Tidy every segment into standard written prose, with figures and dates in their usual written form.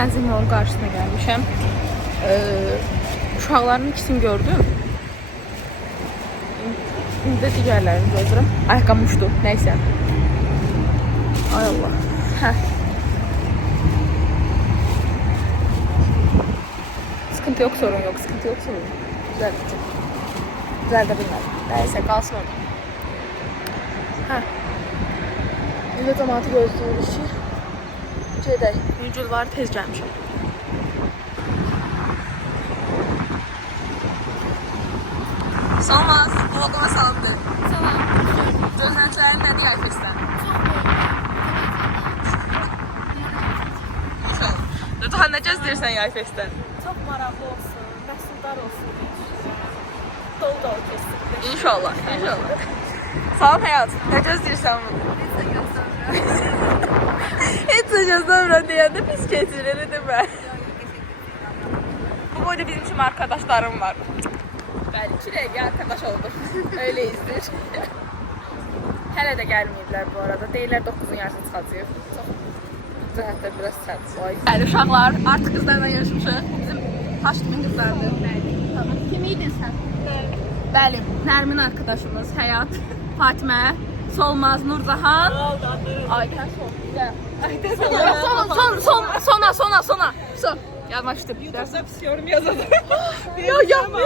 benzin yolunun qarşısına gəlmişəm. Uşaqların ikisini gördüm. İndi də digərlərini gözürüm. Ayaqqabım uçdu, nəysə. Ay Allah. Hə. Sıkıntı yok, sorun yok. Sıkıntı yok, sorun yok. Güzel gidecek. Güzel de bilmem. Neyse kalsın orada. Hə. İndi tomatı gözləyirik ki. Gedək. Yücül var, tez gəlmişəm. Salmaz, Volqona salındı. Salam. Gözləntilərin nədir Yayfəsdən? İnşallah. Daha nə gözləyirsən Yayfəsdən? Çox maraqlı olsun, məhsuldar olsun. Dolu keçsin. İnşallah, inşallah. Salam həyat, nə gözləyirsən bunu? Heç nə gözləmirəm deyəndə pis keçirir, demə. Bu boyda bizim üçün arkadaşlarım var. Bəli, 2 dəqiqə arkadaş olduq. Öyleyizdir. Hələ də gəlməyiblər bu arada. Deyirlər 9-un yarısı çıxacaq. Çox hətta biraz sərt. Bəli, uşaqlar, artıq qızlarla yarışmışıq. Bizim Haşimin qızlardır. Bəli. Kim idin sən? Bəli, Nərmin arkadaşımız, Həyat, Fatimə, Solmaz, Nurcahan. Aytən Sona. Son. Yazmışdım. YouTube'da pis yorum yazalım. Yok.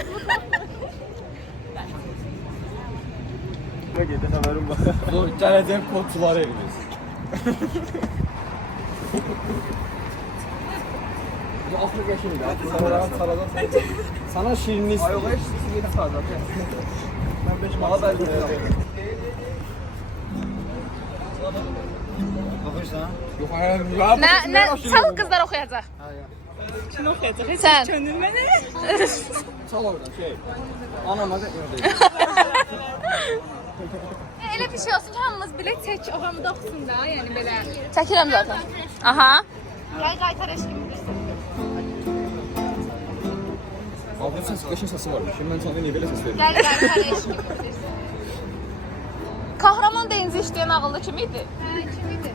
Ne geldi haberim var. Bu gələcək kodçuları evimiz. Bu axır geçimdə. Sana şirinlik. Ay, o heç 7 saat zaten. Mən 5 manat verdim. Baxırsan? Yox, hayır. Nə çal qızlar oxuyacaq. Kim oxuyacaq? Heç Sən. könül mənə. Çal oradan şey. Anama da Elə bir şey olsun ki, hamımız bilet çək, oxamı da oxusun da, yəni belə. Çəkirəm zaten. Aha. Yay qaytar eşkim bilirsin. Abi sen sıkışın sesi varmış. Şimdi ben sana niye böyle ses veriyorum? Yay qaytar eşkim bilirsin. Kahraman Denizi işləyən ağıllı kim idi? Kim idi?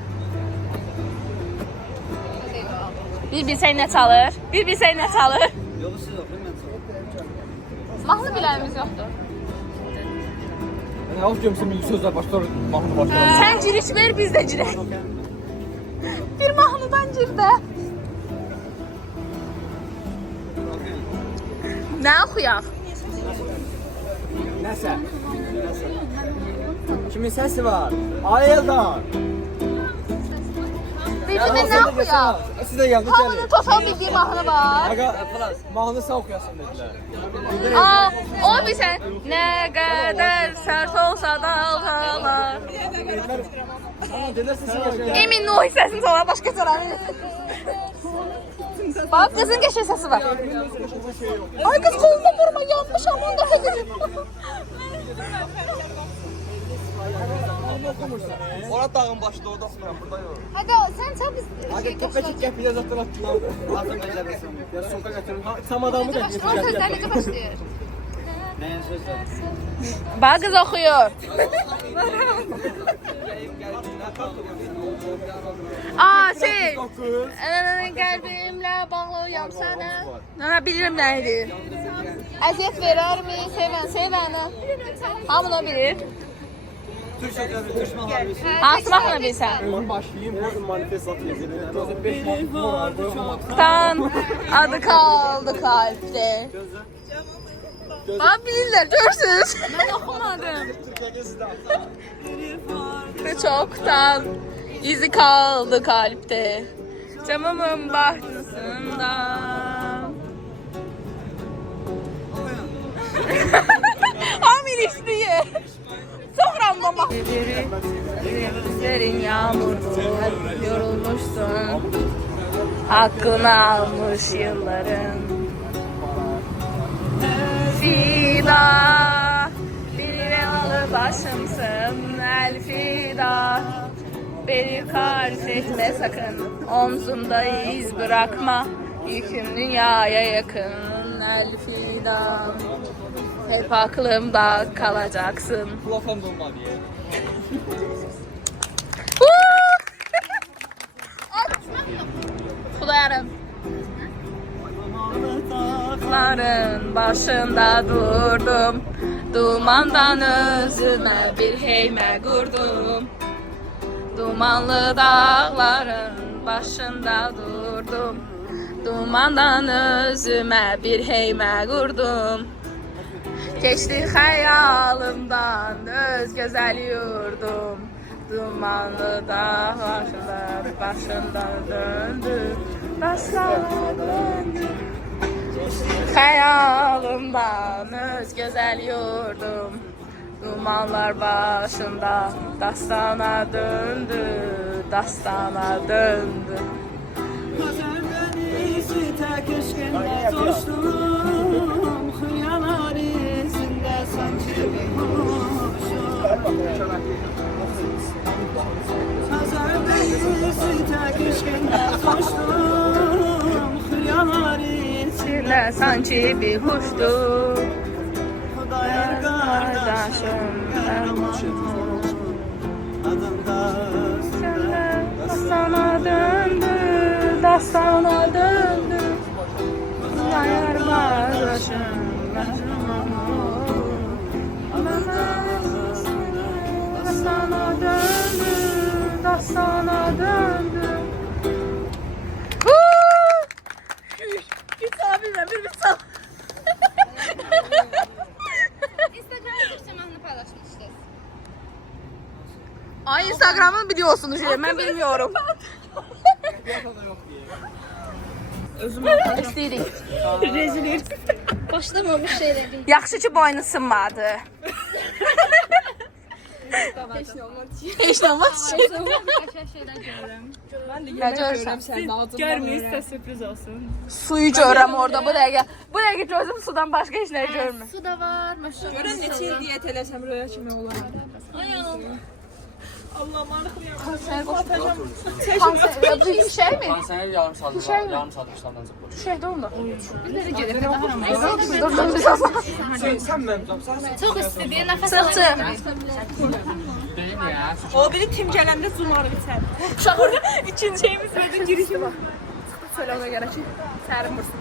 Bir bilsək nə çalır? Bir bilsək nə çalır? Yolu siz okuyun ben sana. Mahnı bilənimiz yoxdur. Yani hoş gömsün bir sözler başlar. Mahnı başlar. Sən giriş ver, biz də girək. Bir mahnıdan gir də. Nə oxuyaq? Nəsə? Kimin səsi var? Ayeldan. Bir-birinə nə oxuyaq? Siz də yandı Hamının gəlin. total bildiyi mahnı var. Aga, mahnı sen okuyasın dediler. Aa, o bilsən. Nə qədər sərt olsa da dalğalar. Dediler sesin geçen. Emin Nuhi səsini sonra başqa çarəmi. Bak, qızın qəşəng səsi var. Ay qız qolunda vurma, yanmış aman da edir. Orada dağın başında orada oxumuram, burada yox. Hadi sən çal biz Aga, köpəcik gəp bir də zaten atdılar. Ağzım gəcələsin. Ya soka gətirin. Tam adamı da O gətirəcək. sözlər necə başlayır? Nəyin sözlər? Bak qız oxuyur. Aa, şey. Qəlbimlə bağlıyam sənə. Nə bilirəm nə idi. Əziyyət verərmi sevənə? Hamını bilir. Türk mahnı. Hansı mahnı bilsən? Özüm başlayayım, bu manifest atayım. 5 mahnı var. Tan adı kaldı kalpte. Aa, bilirlər, görürsünüz. Mən oxumadım. Çoktan izi kaldı kalpte. Camımın bahçesinde. Hamil işliği. Çok random bak. Gözlerin yağmurlu, yorulmuşsun. Hakkını almış yılların. Fida, bir alı başımsın elfida. Beni kahretme sakın, omzumda iz bırakma. Yüküm dünyaya yakın elfida. Hep aklımda kalacaksın. Kulafam dolma diye. Kulayarım. Dağların başında durdum. Dumandan özüme bir heymə qurdum. Dumanlı dağların başında durdum. Dumandan özüme bir heymə qurdum. Keçdi xəyalımdan öz gözəl yurdum. Dumanlı dağlar başında döndü. Başlara döndü. Xəyalımdan öz gözəl yurdum. Dumanlar başında dastana döndü. Dastana döndü. Hazar denizi tek eşkinde coştum. Hülyalar izinde sanki bir hoşum. Hazar denizi tek eşkinde coştum. Hülyalar izinde Sanki bir huşdu. Hudayar kardeşim adında Dastana döndü, dastana döndü. Yayar kardeşim, dastana döndü, dastana döndü. Git abimle bir sal. Instagramda Türkçe mahnı paylaşmışdınız. Ay Instagram'ın biliyorsunuz şey, ben bilmiyorum. İstəyirik. Rezil. Başlamamış şeyleri. Yaxşı ki boynu sınmadı. Heç nə olmaz. Başka şeyler görürüm. Nə görürsən? Görməyirsə sürpriz olsun. Suyu görürəm orada bu dəqiqə. Bu dəqiqə gözüm sudan başqa heç nə görmür. Su da var, maşallah. Görən neçə il diyet eləsəm röya kimi olar. Ayağım. Allah manıqlıyam. Bu bir şey mi? Sənə yarım saat işlərdən çıxır. Şeydə oldu. Biz de gedip daha Dur biz olmaz. Sən mənim tapsan. Çok istediği nefes Sıxçı. Deyim ya. O biri tim gələndə zumarı içər. Uşaq ikinci şeyimiz verdi girişi var. Söyləmə gərək ki, sərin vursun.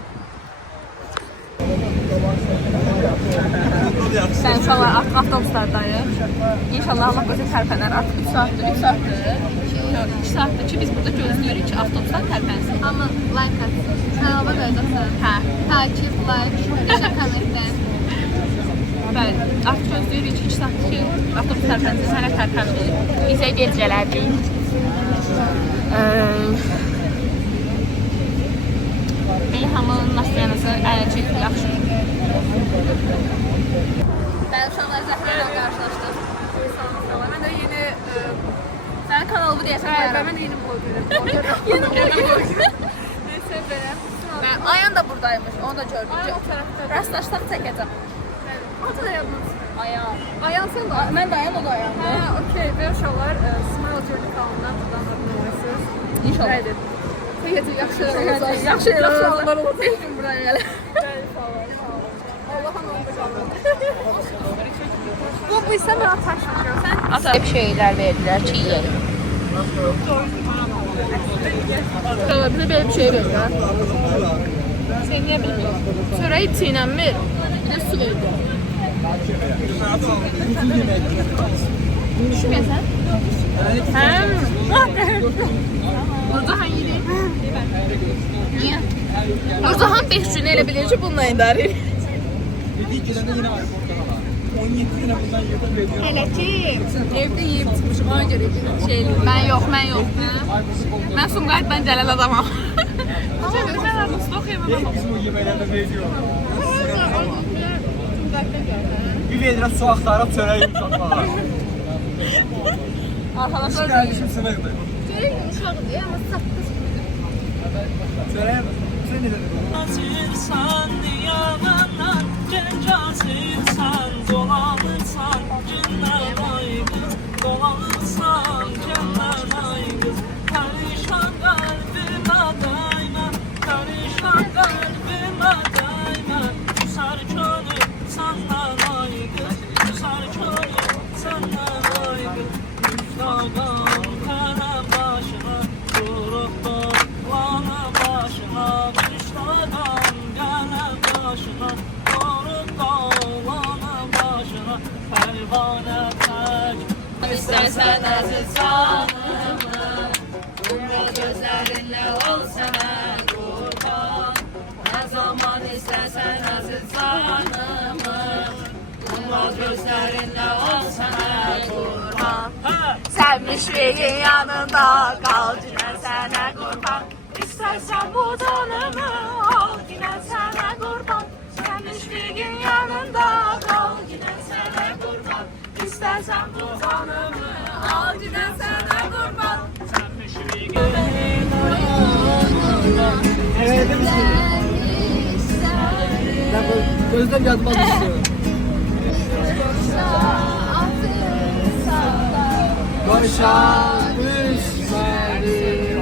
Sən uşaqlar artıq avtobuslardayıq. İnşallah Allah qoysa tərpənər. Artıq 3 saatdır, 2 saatdır ki biz burada gözləyirik ki avtobuslar tərpənsin. Ama like at. Kanala koyacaksın. Hə. Takip, like, düşe kommentler. Bəli, artıq gözləyirik ki 2 saatdır ki avtobus tərpənsin, hələ tərpənməyir. Bizə gec gələrdik. İlhamın nasiyanızı əyəcək, yaxşı. Ben uşaqlar Zəhra ilə qarşılaşdım. Mən də yeni Sənin kanalı bu deyəsən. mən də yeni vlog görürəm. Yeni vlog görürəm. Neyse belə. Və Ayan da buradaymış, onu da gördük. Ay, o tərəfdə. Rastlaşsaq çəkəcəm. Adı da yadınız. Ayan. Ayan sən də. Mən də Ayan, o da Ayan. Hə, okey. Və uşaqlar Smile Journey kanalından buradan abunə olursunuz. İnşallah. Bəli. Təyyəcə yaxşı olacaq. Yaxşı olacaq. Heç gün buraya gələ. Bəli, sağ olun. Allah'ın oldu canım. Bu isə mən atarsın görsən. Ata hep şeyler verdiler ki yiyelim. Tamam, bize böyle bir şey verdiler. Sen niyə bilmirsən? Çöreği çiğnenmir. Bir de su verdi. Düşmeyesen. Hem. Nurcahan yedi. Niye? Nurcahan 5 gün elə bilir ki bununla idare edir. Dediği gələndə yenə aeroportdan alar. 17 günə bundan yerdən veriyor. Hələ ki, evdə yeyib çıxmışım, ona görə şey Ben yok. Ben Sumqayıtdan gələn adamam. Sen stok yemem. Bizim o yeməklərdə veriyor. Bir verirəm su axtarıb çörəyim satmalar. Arkadaşlar Gəlmişim sınırdı. Çörek yumuşak diye ama saplı. Çörəyim, sən nə dedin? Açırsan yalanlar, cencasırsan, dolanırsan, cümlər aygız, dolanırsan, cümlər aygız, karışan kalbime dayma, karışan kalbime dayma, susar çölü sandan aygız, susar çölü sandan aygız, müstaqam kara başına, durup dolana başına, müstaqam divane tak. İstersen aziz canımı, umma gözlerinle olsana kurban. Her zaman istersen aziz canımı, umma gözlerinle olsana kurban. Sen müşfiğin yanında kal Cüneyt sana kurban. İstersen bu canımı al Cüneyt sana kurban. Sen müşfiğin yanında kal Cüneyt sana kurban. İstersen bu canımı al Cüneyt sana kurban. Sen müşfiğin Evet misin? Ben gözden yazmak istiyorum. Başa düşmedim.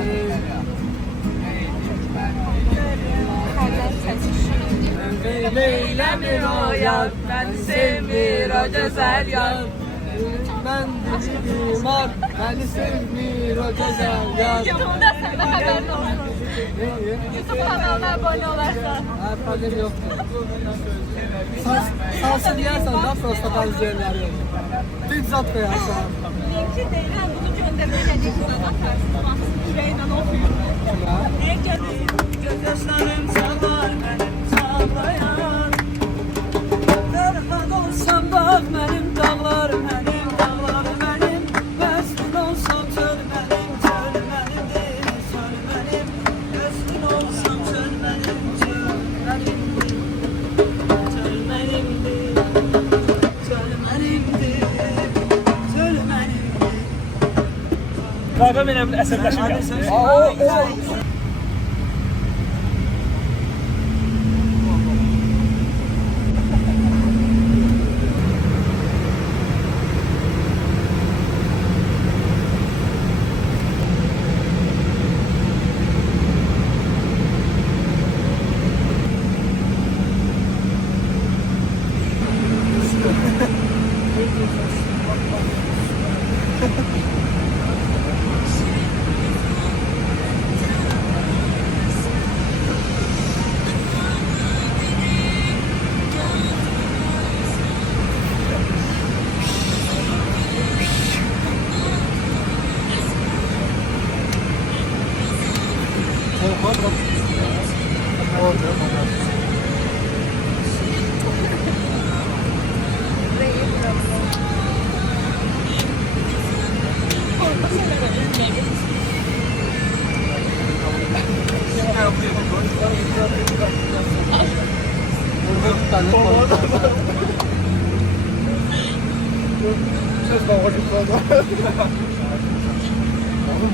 Eylemir o yar, ben sevmir o güzel yar. Ben dedim var, beni sevmir o güzel yar. Bundan sonra haberin olsun. YouTube kanalına abone olarsan. Problem yok. Salsa diyersen daha prosta benzeyenler yok. Düz zat koyarsan. Linki değil, bunu göndermeyecek kızına atarsın. Baksın yüreğiyle okuyun. gözyaşlarım çalar benim çağlayan. Darman olsam bak benim dağlar benim dağlar benim. Mesut olsam çöl benim çöl benimdir çöl benim. Mesut olsam çöl benim çöl benimdir. Çöl benimdir çöl benimdir çöl benimdir. Kahve benim əsəbləşim gəlsin.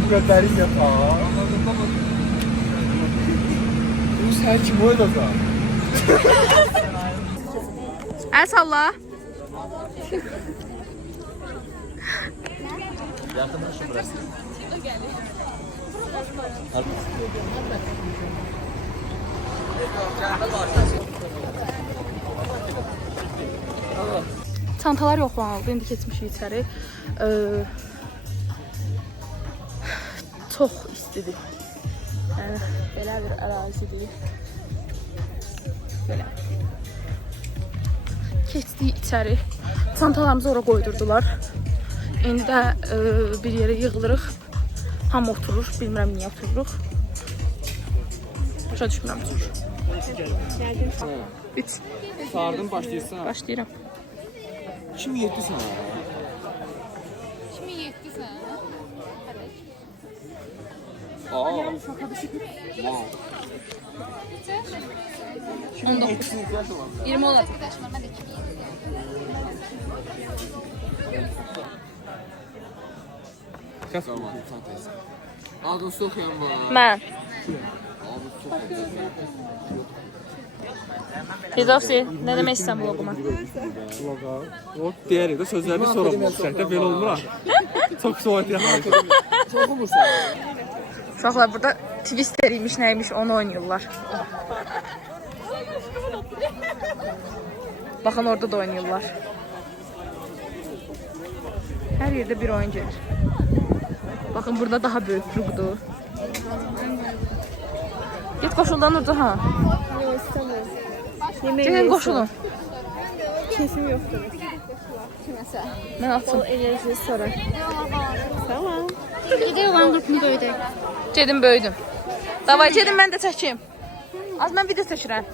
Bu kadar iyi yapar. Bu sen kim oydu da? El salla. Çantalar yoxlanıldı. İndi keçmişik içəri. Çox istidir. Yəni belə bir ərazidir. Belə. Keçdik içəri. Çantalarımızı ora qoydurdular. İndi də bir yerə yığılırıq. Hamı oturur. Bilmirəm niyə otururuq. Başa düşmürəm. 3. Sardım başlayırsan. Başlayıram. Kim yedi sana? Kimi yetti sən? Aa. 19. 20 olacaq. Kaç olmadı çantaysa? Adın sokuyan var. Mən. Adın sokuyan. Fidovsi, nə demək istəyirsən bloguma? O diğeri de sözlerini soramaz. Şəhətdə belə olmur ha. Çok soğuk yaxaydı. Çok olmursa. Uşaqlar burada Twister'iymiş, nəymiş onu oynayırlar. Baxın orada da oynayırlar. Hər yerdə bir oyun gedir. Baxın burada daha böyük ruqdur. Git qoşuldan orada ha. Yok istemiyorum. Gelin qoşulun. Kesim yoktur. isə. Mən açım. Eləyəcək sonra. Tamam. Gedək olan qrupunu böyüdək. Gedim böyüdüm. Davay gedim mən də çəkeyim. Az mən video çəkirəm.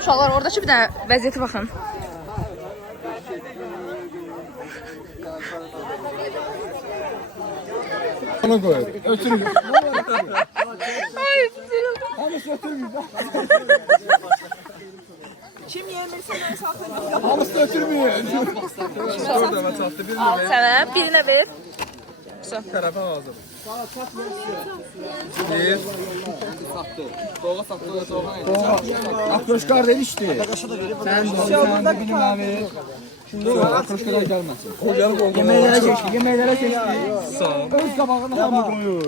Uşaqlar oradakı bir dənə vəziyyəti baxın. Ona qoyur. Ötürün. Ay, Hamısı ötürmür. Kim yemirsə mən saxlayacağım. Hamısı ötürmür. Orada mən çatdı. Bir al sənə, birinə ver. tərəfə lazım. Bir. Doğa satdı. Doğa. Akroşkar demişdi. Sen de benim abi. Şimdi akroşkara gelmesin. O gelip oldu. Yemeğlere geçti. Yemeğlere geçti. Sağ ol. Öz kabağını hamı koyuyor.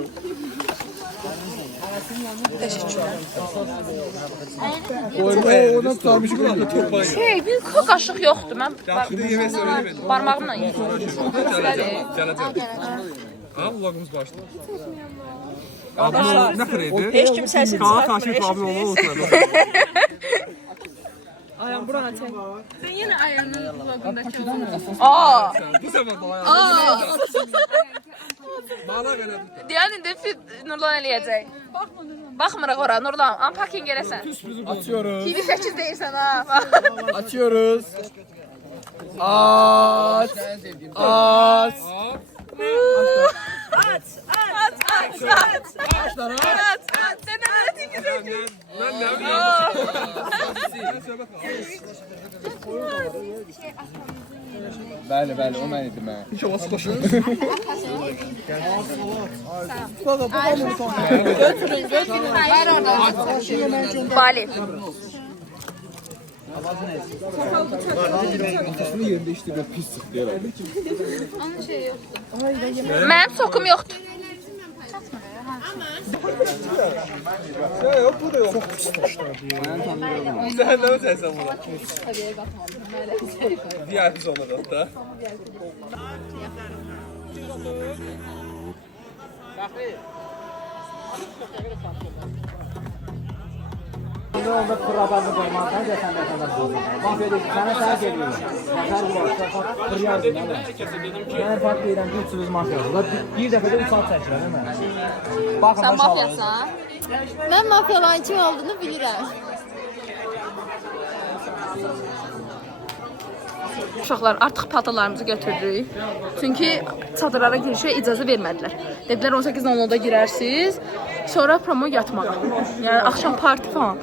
Teşekkürler. Oradan tutarmışım. Şey, bir qaşıq yoxdur. Mən Yaxşı yemək söyləyə barmağımla yedim. Gələcək. Ha, vlogumuz başladı. Abone ol, nə xəreydi? Heç kim səsini Kanala çıxartmır. takip abone olmalı oturalım. Ayağım buranı çək. Sən yenə ayağının vlogundakı olsun. Aa! Bu səfər daha Bana belə. Deyən indi Nurlan eləyəcək. Baxmırıq ora, Nurlan. Unpacking eləsən. Açıyoruz. TV8 deyirsən ha. Açıyoruz. Aç. Aç. Ben ne Bəli, bəli, o mən idim mən. Hiç havası başım. Hayır orada. Bali. Atasının yerində işte bir pis çıxdı yerə. Onun şeyi yoxdur. Mənim sokum yoxdur. Yok, bu da yok. Çok pis çıxdı. Sen ne ötəysən buna? Diğer biz ona da. Orada kurabanı koymazsan da sen de mahvedik. Sana sağ geliyor. Her bu kırıyordun ama. Ben fark değilim. 300 mafyası. Bir defa da 3 saat çəkirəm değil mi? Bakın Sən mafyasan? Mən mafyaların kim olduğunu bilirəm. Uşaqlar artıq paltalarımızı götürdük. Çünki çadırlara girişə icazə vermədilər. Dedilər 18:00-da girərsiniz, sonra promo yatmağa. Yəni axşam parti falan.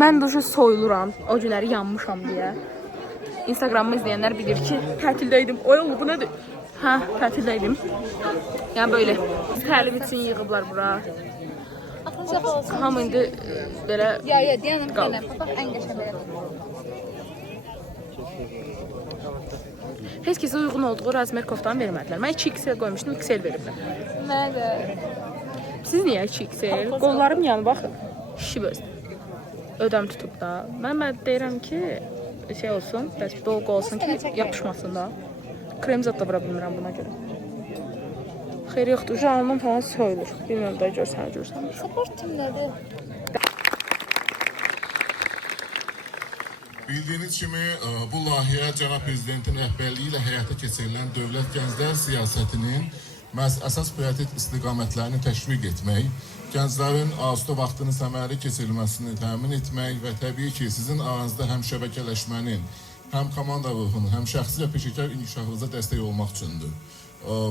Mən də soyuluram, o günləri yanmışam deyə. Instagramımı izləyənlər bilir ki, tətildəydim. Oyun bu nədir? Hə, tətildəydim. Yəni böyle təlim üçün yığıblar bura. Hamı indi belə Ya, deyənəm yenə. Bax, ən qəşəng belə. heç kəsə uyğun olduğu Razmerkovdan vermədilər. Mən 2XL qoymuşdum, XL veriblər. Mənə də. Siz niyə 2XL? Qollarım yanı baxın. Şişib özdə. Ödəm tutub da. Mən deyirəm ki, şey olsun, bəs dolğu olsun ki, yapışmasın da. Krem zad da vura bilmirəm buna görə. Xeyr yoxdur, alnım falan soyulur. Bilmirəm da görsən. Support timlədir. Bildiyiniz kimi bu layihə Cənab Prezidentin rəhbərliyi ilə həyata keçirilən dövlət gənclər siyasətinin əsas prioritet istiqamətlərini təşviq etmək, gənclərin asudə vaxtının səmərəli keçirilməsini təmin etmək və təbii ki, sizin aranızda həm şəbəkələşmənin, həm komanda ruhunun, həm şəxsi və peşəkar inkişafınıza dəstək olmaq üçündür.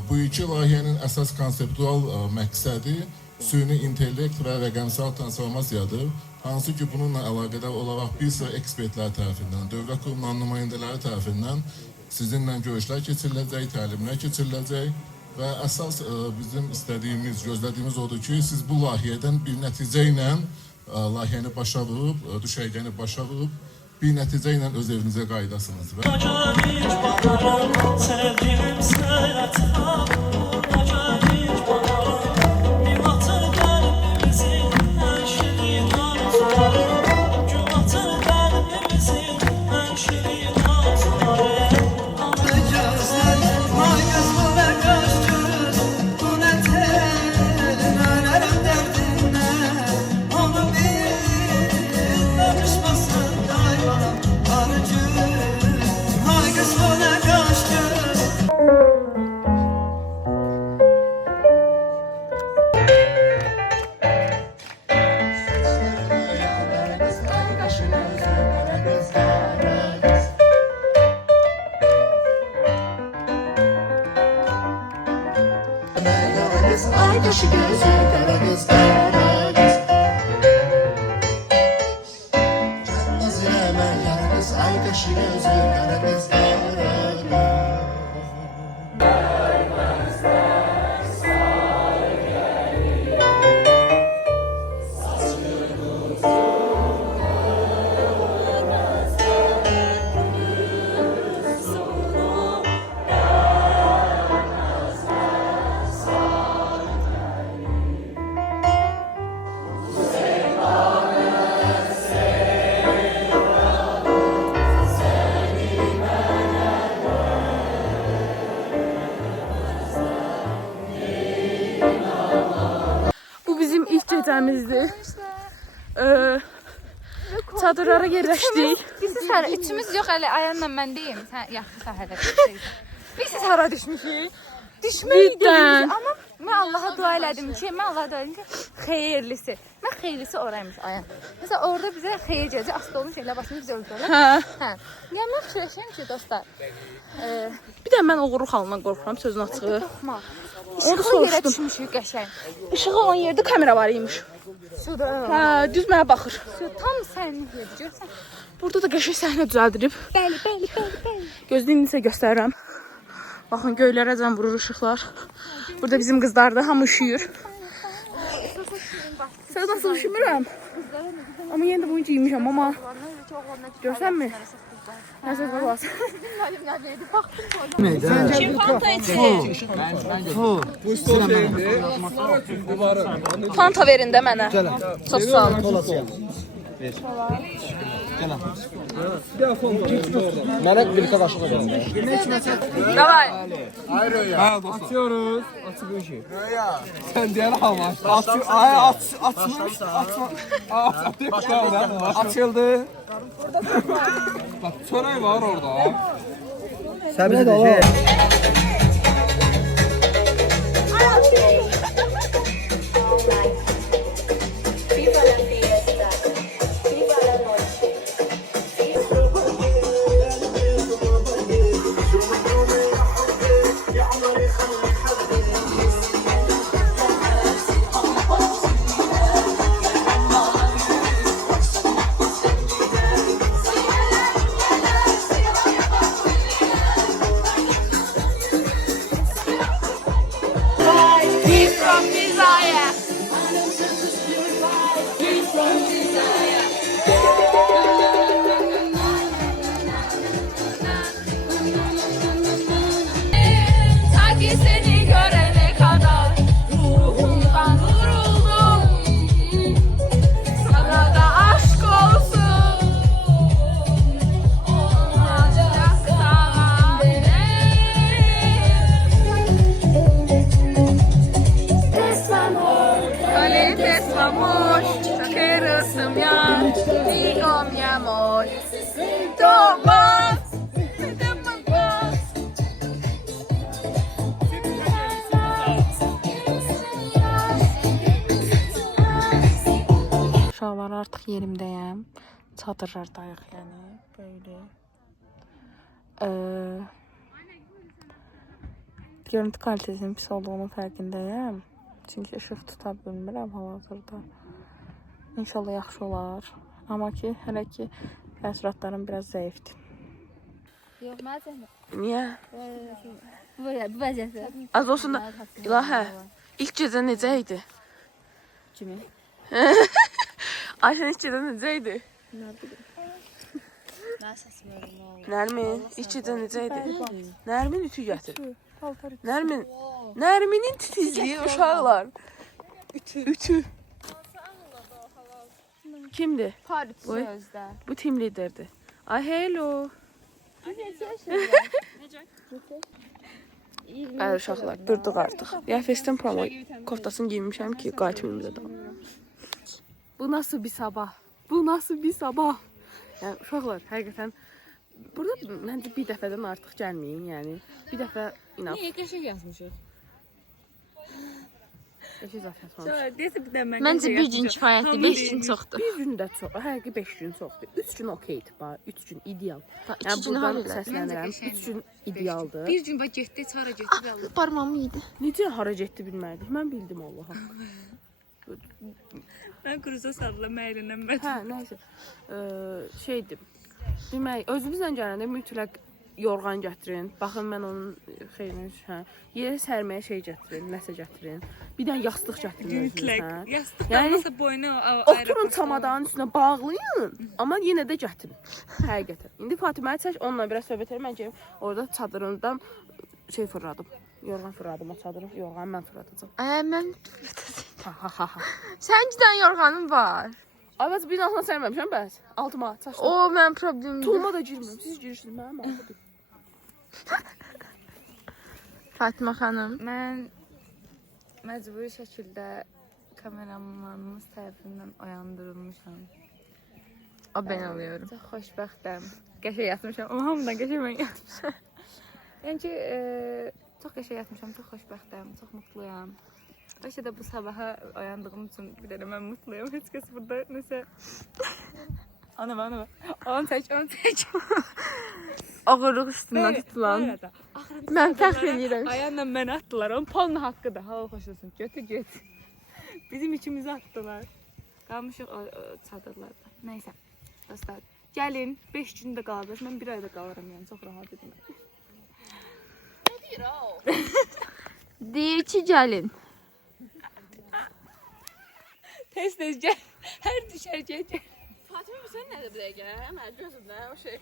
Bu iki layihənin əsas konseptual məqsədi süni intellekt və rəqəmsal transformasiyadır. Hansı ki, bununla əlaqədar olaraq bir sıra ekspertlər tərəfindən, dövlət qurumlarının nümayəndələri tərəfindən sizinlə görüşlər keçiriləcək, təlimlər keçiriləcək və əsas bizim istədiyimiz, gözlədiyimiz odur ki, siz bu layihədən bir nəticə ilə layihəni başa vurub, düşərgəni başa vurub, bir nəticə ilə öz evinizə qaydasınız. Onu bir danışmasın kaşı gözü kara kız kara kız. Gelmez hemen yar kız ay kaşı gözü kara kız kara kız. Bu bizim ilk gecemizdi. Çadırlara yerləşdik. Biz hara üçümüz yox, hələ Ayanla mən deyim. Sən yaxşısan hələ. Biz hara düşmüşük? Düşməydik. Amma mən Allaha dua elədim ki, xeyirlisi. Mən xeyirlisi oraymış Ayan. Məsələn, orada bizə xeyir gələcək, asılı olmuş elə başını bizə öldürürlər. Hə. Yəni mən fikirləşirəm ki, dostlar, Bir də mən oğurluq halından qorxuram, sözün açığı. onu da soruşdum. Düşmüşük qəşəng. İşığı olan yerdə kamera var imiş. Suda. Hə, düz mənə baxır. Tam sənin yerdə görsən. Burada da qəşəng səhnə düzəldilib. Bəli. Gözlüyünü isə göstərirəm. Baxın, göylərəcən vurur işıqlar. Burada bizim qızlardır, hamı üşüyür. Sən nasıl üşümürəm? Amma yenə də bunu giymişəm, amma görsənmi? Nəsə qulaq. Fanta verin də mənə. Çox sağ olun. Mənə qılqa daşığı verin. Davay. Açıyoruz. Açıq bir şey. Sen diğer ama. Açıldı. Bak çöreği var orada. Səbir edəcək. Seni görene kadar ruhumdan vuruldum. Sana da aşk olsun. Olacak sana Teslamor, çakırısım ya, digo mi amor, toma. Uşaqlar artıq yerimdəyəm. Çadırlardayıq yəni böyle. Görüntü kalitesinin pis olduğunun fərqindəyəm. Çünki işıq tuta bilmirəm hal-hazırda. İnşallah yaxşı olar. Amma ki, hələ ki təəssüratlarım biraz zəifdir. Yox, məzəndə. Niyə? Bu vəziyyətdə. Az olsun da ilahə. İlk gecə necə idi? Kimi? Ayşən ilk gecə necə idi? Mən səsim öyrənəm. Nərmin, ilk gecə necə idi? Nərmin ütü gətir. Nərminin titizliyi uşaqlar. Ütü. Kimdir? Paris Boy. sözdə. Bu team liderdir. Ay hello. Bəli uşaqlar, durduq artıq. Ya festin promo koftasını giymişəm ki, qayıtmayım da. Bu nasıl bir sabah? Bu nasıl bir sabah? Yəni uşaqlar, həqiqətən burada məncə bir dəfədən artıq gəlməyin, yəni. Bir dəfə inat. Niyə qəşəng yazmışıq? 5 zat yatmamışıq. Deyəsə bir də mən. Məncə bir gün kifayətdir, 5 gün çoxdur. Bir gün də çox, həqiqi 5 gün çoxdur. 3 gün okeydir, bax, 3 gün ideal. İki Yəni gün buradan harayla? səslənirəm, 3 gün idealdır. Bir gün bax getdi, çara getdi və Allah. Parmağımı yedi. Necə hara getdi bilmədik. Mən bildim Allah haqqı. Mən quruza sarılam əyləndən mən. Hə, nəysə. Şeydir. Demək, özünüzlə gələndə mütləq yorğan gətirin. Baxın mən onun xeyrinə, hə. Yerə sərməyə şey gətirin, nəsə gətirin. Bir dənə yastıq gətirin Mütləq. özünüzə. Yastıq Yəni, olmasa boyuna Oturun çamadanın üstünə bağlayın, amma yenə də gətirin. Həqiqətən. İndi Fatiməni çək, onunla biraz söhbət edirəm. Mən gəlib orada çadırından şey fırladım. Yorğan fırladım o çadırı. Yorğanı mən fırladacağam. Mən Ha ha ha. Sən gidən yorğanın var. Ayvaz bir altına sərməmişəm bəs. Altıma, çaşdım. O mənim problemim. Tuluma da girmirəm. Siz girirsiniz mənim altıdır. Fatimə xanım. Mən məcburi şəkildə kameramanımız tərəfindən oyandırılmışam. O ben oluyorum. Çox xoşbəxtəm. Qəşəng yatmışam. Amma hamıdan qəşəng mən yatmışam. Yəni ki, çox qəşəng yatmışam, çox xoşbəxtəm, çox mutluyam. Bəlkə də bu sabaha oyandığım üçün bir dənə mən mutluyam. Heç kəs burada nəsə... Ana. Onu çək. Ağırlıq üstündən tutulan. Mən fəxr edirəm. Ayanla mən atdılar. Onun palın haqqıdır. Hava xoş olsun. Götür. Bizim ikimizi atdılar. Qalmışıq o çadırlarda. Nəysə. Dostlar, gəlin 5 gün də qalacaq. Mən 1 ayda qalıram, yəni çox rahat edim. Deyir ki, gəlin. Tez gəl. Hər düşər gəl. Fatimə, sən nədir bir dəqiqə? Mən gözümdə o şey.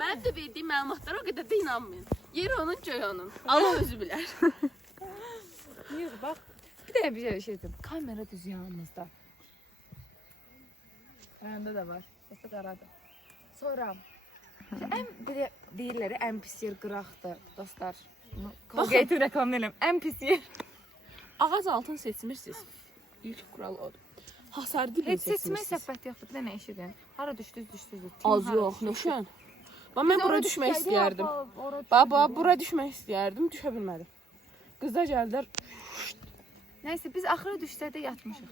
Mənim də verdiyim məlumatlara o qədər də inanmayın. Yeri onun, göy onun. Allah özü bilər. Yox, bax. Bir də bir şey dedim. Kamera düz yanımızda. Ayanda da var. Səsi qaradır. Sonra deyirlər, ən pis yer qıraqdır, dostlar. Colgate reklamını eləm. Ən pis yer. Ağac altını seçmirsiniz. İlk kural odur. Hasar dilini Heç seçmək seçmirsiniz. söhbət yoxdur. Bir dənə eşidin. Hara düşdünüz. Az yox, nöşən. Mən bura düşmək istəyərdim. Baba, bura düşmək istəyərdim, düşə bilmədim. Qızlar gəldilər. Nəysə, biz axıra düşsədə yatmışıq.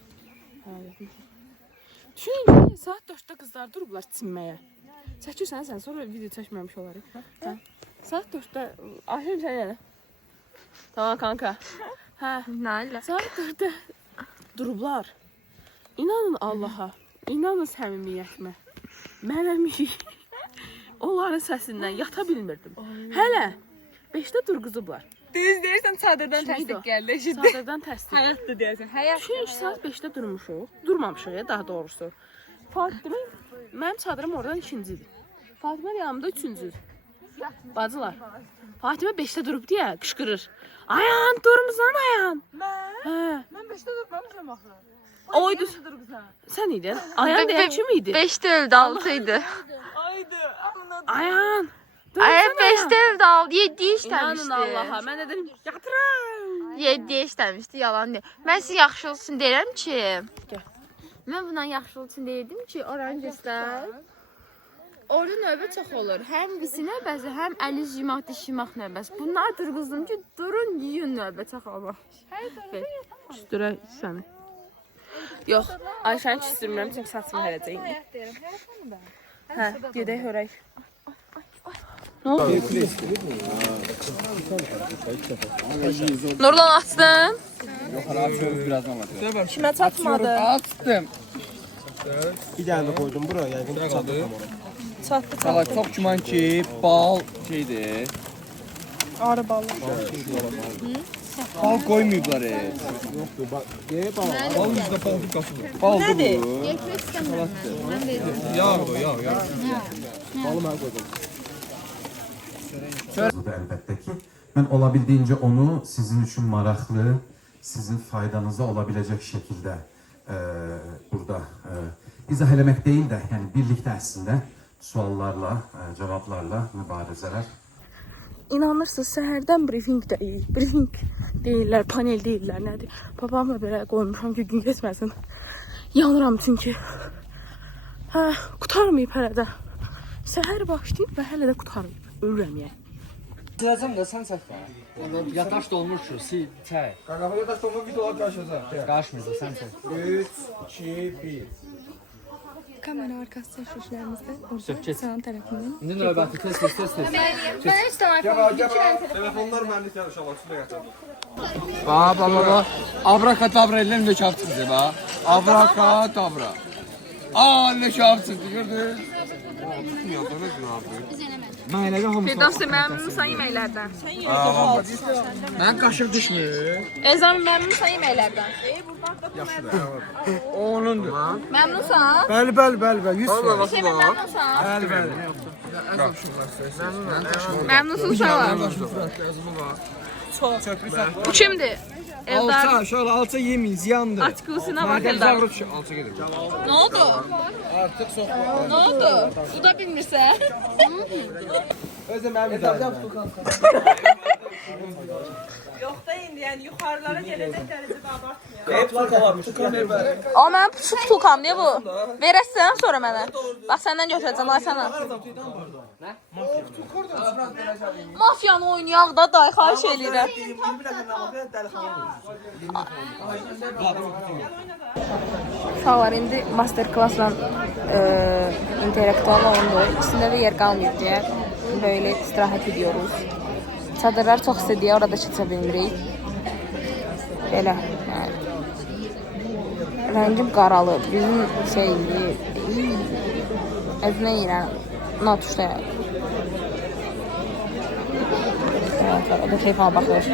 Hə, yatmışıq. Düşünün, saat 4-də qızlar durublar çinməyə. Çəkirsən sən, sonra video çəkməmiş olarıq. Hə? Saat 4-də, aşırı sən yəni. Tamam kanka. Hə, Nalə. saat 4-də durublar. İnanın Allaha, inanın səmimiyyətimə. Mənəmi onların səsindən yata bilmirdim. Hələ 5-də durğuzublar. Düz deyirsən, çadırdan Şimdi təsdiq o. gəldi, eşitdi. Çadırdan təsdiq. Həyatdır deyəsən. Həyat. Çünki saat 5-də durmuşuq. Durmamışıq ya daha doğrusu. Fatimə, mənim çadırım oradan 2-cidir. Fatimə yanımda 3-cüdür. Bacılar. Fatimə 5-də durub deyə qışqırır. Ayan, durmusan ayan. Hə. Mən 5-də durmamışam axı. Oydu. Sən idin. Ayan deyən kim idi? 5'te öldü, 6 idi. Aydı. Anladım. Ayan. Ay 5'te öldü, 7 İnanın işləmişdi. Allaha. Mən dedim, yatıram. 7 işləmişdi, yalan deyil. Mən sizə yaxşı olsun deyirəm ki, Gəl. mən bundan yaxşı olsun deyirdim ki, orangeslər orada növbə çox olur. Həm qısı növbəsi, həm əli yumaq, diş yumaq növbəsi. Bunlar durğuzdum ki, durun, yiyin növbə çox olmaq. Üstürə səni. Yox, Ayşəni küstürmürəm, çünki saçımı hərəcəyim. Hə, gedək hörək. Nurlan açdın? Kimə çatmadı? Açdım. Bir dənə də qoydum bura, yəqin çatdı. Çatdı. Çox güman ki, bal şeydir. Arı balı. Bal qoymayıblar. Yoxdur, bal. Bal yüzdə bal qasıdır. Baldır bu. Getmək istəmirəm mən. Mən dedim. Yağ. Balı mən qoydum. Əlbəttə ki, mən olabildiğince onu sizin üçün maraqlı, sizin faydanıza olabiləcək şəkildə burada izah eləmək deyil də, yəni birlikdə əslində suallarla, cavablarla mübarizələr. İnanırsınız, səhərdən briefing deyirlər, panel deyirlər, nədir? Babamla belə qoymuşam ki, gün keçməsin. Yanıram çünki. Hə, qutarmayıb hələ də. Səhər başlayıb və hələ də qutarmayıb. Ölürəm yəni. Bitirəcəm də sən çək də. Yataş dolmuş şu, sil, çək. Qaqafa yataş dolma videolar qarşılayacaq. Qarışmır da sən çək. 3, 2, 1. Kamera arkası çəkişlərimizdə Söz keç. Sənin tərəfindən. İndi növbəti tez. Mən heç Telefonlar məndə gəlir uşaqlar, üstünə gətir. Ba. Abrakadabra ellərim də kağıt çıxdı ba. Abrakadabra. Aa ne kağıt çıxdı gördün? Tutmuyor da ne günahı. Mən elədim hamısını. Firdavsi məmnunsan yeməklərdən. Mən qaşıq düşmür. Ezam məmnunsan yeməklərdən. Onundur. Məmnunsan? Bəli. 100 Semir məmnunsan? Bəli. Məmnunsun uşaqlar. Bu kimdir? Eldar. Alça yemeyin ziyandır. Açıqlısına bax Eldar. Alça gedir. Nə oldu? Artıq soxma. Nə oldu? Uda bilmirsən? Özü mənim izlədim. Yox da indi, yəni yuxarılara gələcək dərəcədə abartmayaq. Qaplar qalarmış. O mənim pulkam, niyə bu? Verəsən sonra mənə. Bax səndən götürəcəm, ay sənə. Mafiyanı oynayaq da, day, xahiş eləyirəm. Sağ var, indi master-klassla intellektual oyundur. İkisində də yer qalmayıb deyə böyle istirahat ediyoruz. Çadırlar çox istədiyə orada keçə bilmirik. Belə, yəni. Rəngim qaralı, bizim şeyli, əzmə yirən, natuşda. Evet, o da keyfə baxır.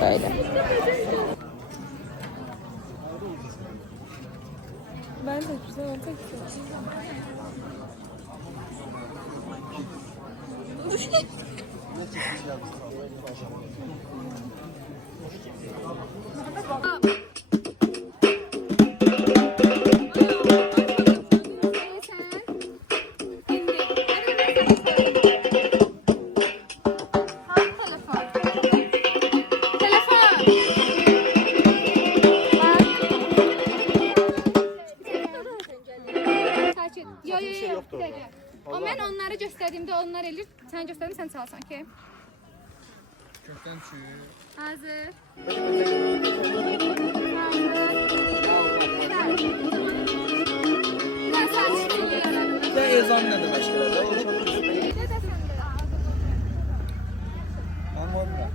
Böyle. Ben de güzel olacak. Yo. O mən onları göstərdiyimdə onlar eləyir. Sən göstərdim, sən çalsan ki. Kökdən çüyü. Hazır. Ezan nə də məşğələdə? O çox düzgün. Amma olmuyor.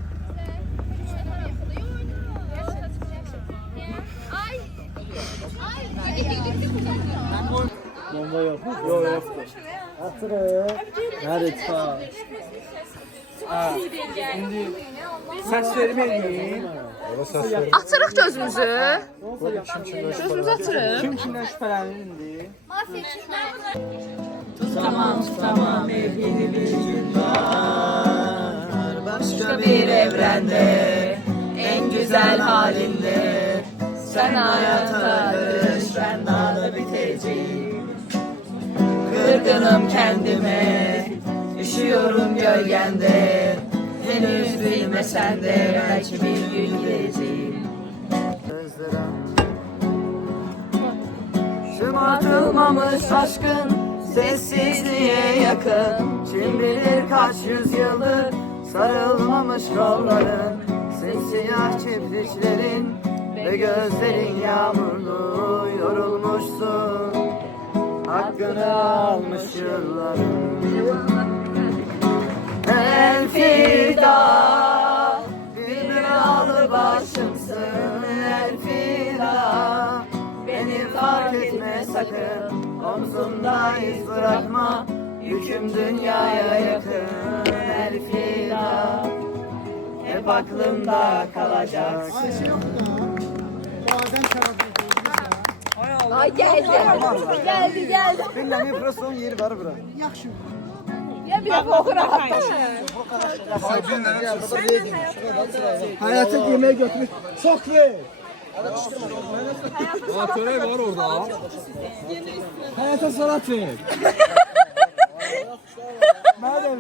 Bomba yok. Yok. Hatırı. Nerede çıkar? Şimdi saçlarımı eləyim. Açırıq gözümüzü. Gözümüzü açırıq. Kim kimdən şübhələnir indi? Tamam evini bir gün var. Başka bir evrende, en güzel halinde. Sen hayata karış, ben dağda biteceğim. Kırgınım kendime, üşüyorum gölgende. Henüz bilmesen de belki bir gün gideceğim. Şımartılmamış aşkın sessizliğe yakın. Kim bilir kaç yüzyıldır sarılmamış kolların. Simsiyah çiftliklerin ve gözlerin yağmurlu. Yorulmuşsun, hakkını almış yılların. Elfida, bir belalı başımsın Elfida. Beni fark etme sakın, omzumda iz bırakma. Yüküm dünyaya yakın Elfida. Hep aklımda kalacaksın. Ay geldi. Geldi. Bilmem mikrofon yeri var bura. Ya bir dəfə oxu rahatdan. Hayata yemeğe götürmek çok ver. Çörək var orada. Hayata salat ver. Madem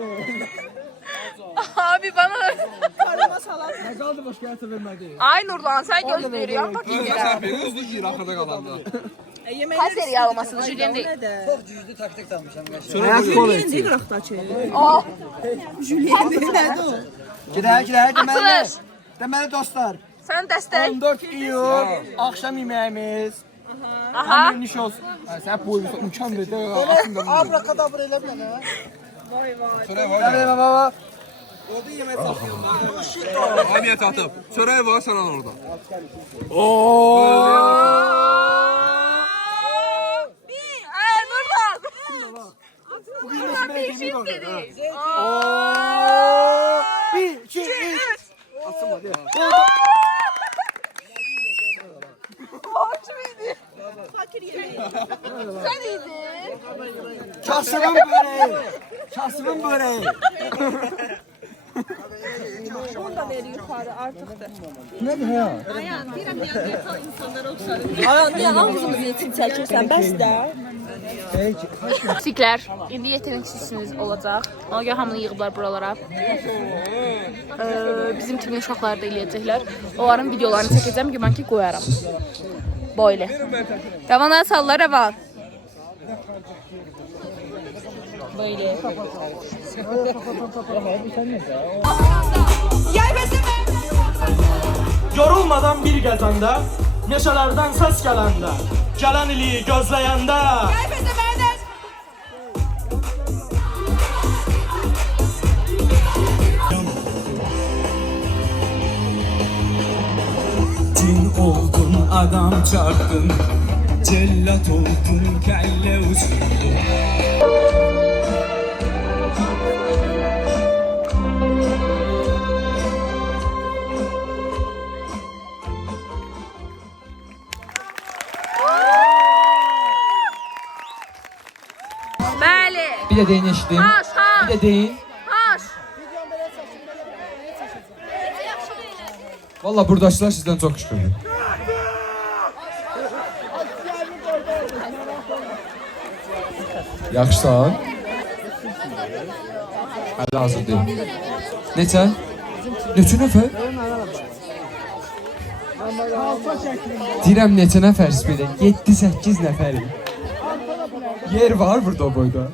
Abi bana Karıma salat. Ne kaldı başka yasa vermedi? Ay Nurlan sen gösteriyorsun bak gidiyor. Beni hızlı gir arkada kalanda. Kayseri yağlamasını Julien değil. Çok cüzdü taktik almışam. Hayat kol etsin. Gider deməli. Deməli dostlar. Sen destek. 14 iyul akşam yemeğimiz. Aha. Hamur niş olsun. Sen bu imkan verdi. Abrakadabra elə mənə. Hadi baba. Hamiyet atıp. Çöreği var sana orada. Nurlan. Nurlan bir şey istedi. Bir, iki, üç. Atsın hadi. Sen iyiydin. Kasımın böreği. Kasımın böreği. Onu da ver yukarı artıqdır. Nedir ya? Ayağın bir an yatan insanlara oxşarım. Ayağın niye ağzımızı yetin çəkirsən? Bəs də. Siklər, indi yeteneksizsiniz olacaq. Ona görə hamını yığıblar buralara. Bizim timin uşaqları da eləyəcəklər. Onların videolarını çəkəcəm, güman ki qoyaram. Böyle. Davana sallara var. Böyle. Yorulmadan bir gəzəndə, meşələrdən səs gələndə, gələn ili gözləyəndə. Cin oldun, adam çarptın, cellat oldun, kelle uçurdun. Bəli. Bir də deyin eşitdim. Haş, haş. Bir də deyin. Haş. Valla buradaşlar sizdən çox şükürdür. Yaxşısan? Hələ hazır deyil. Neçə? Neçə nəfər? Deyirəm neçə nəfər belə? 7-8 nəfərim. Yer var burada o boyda.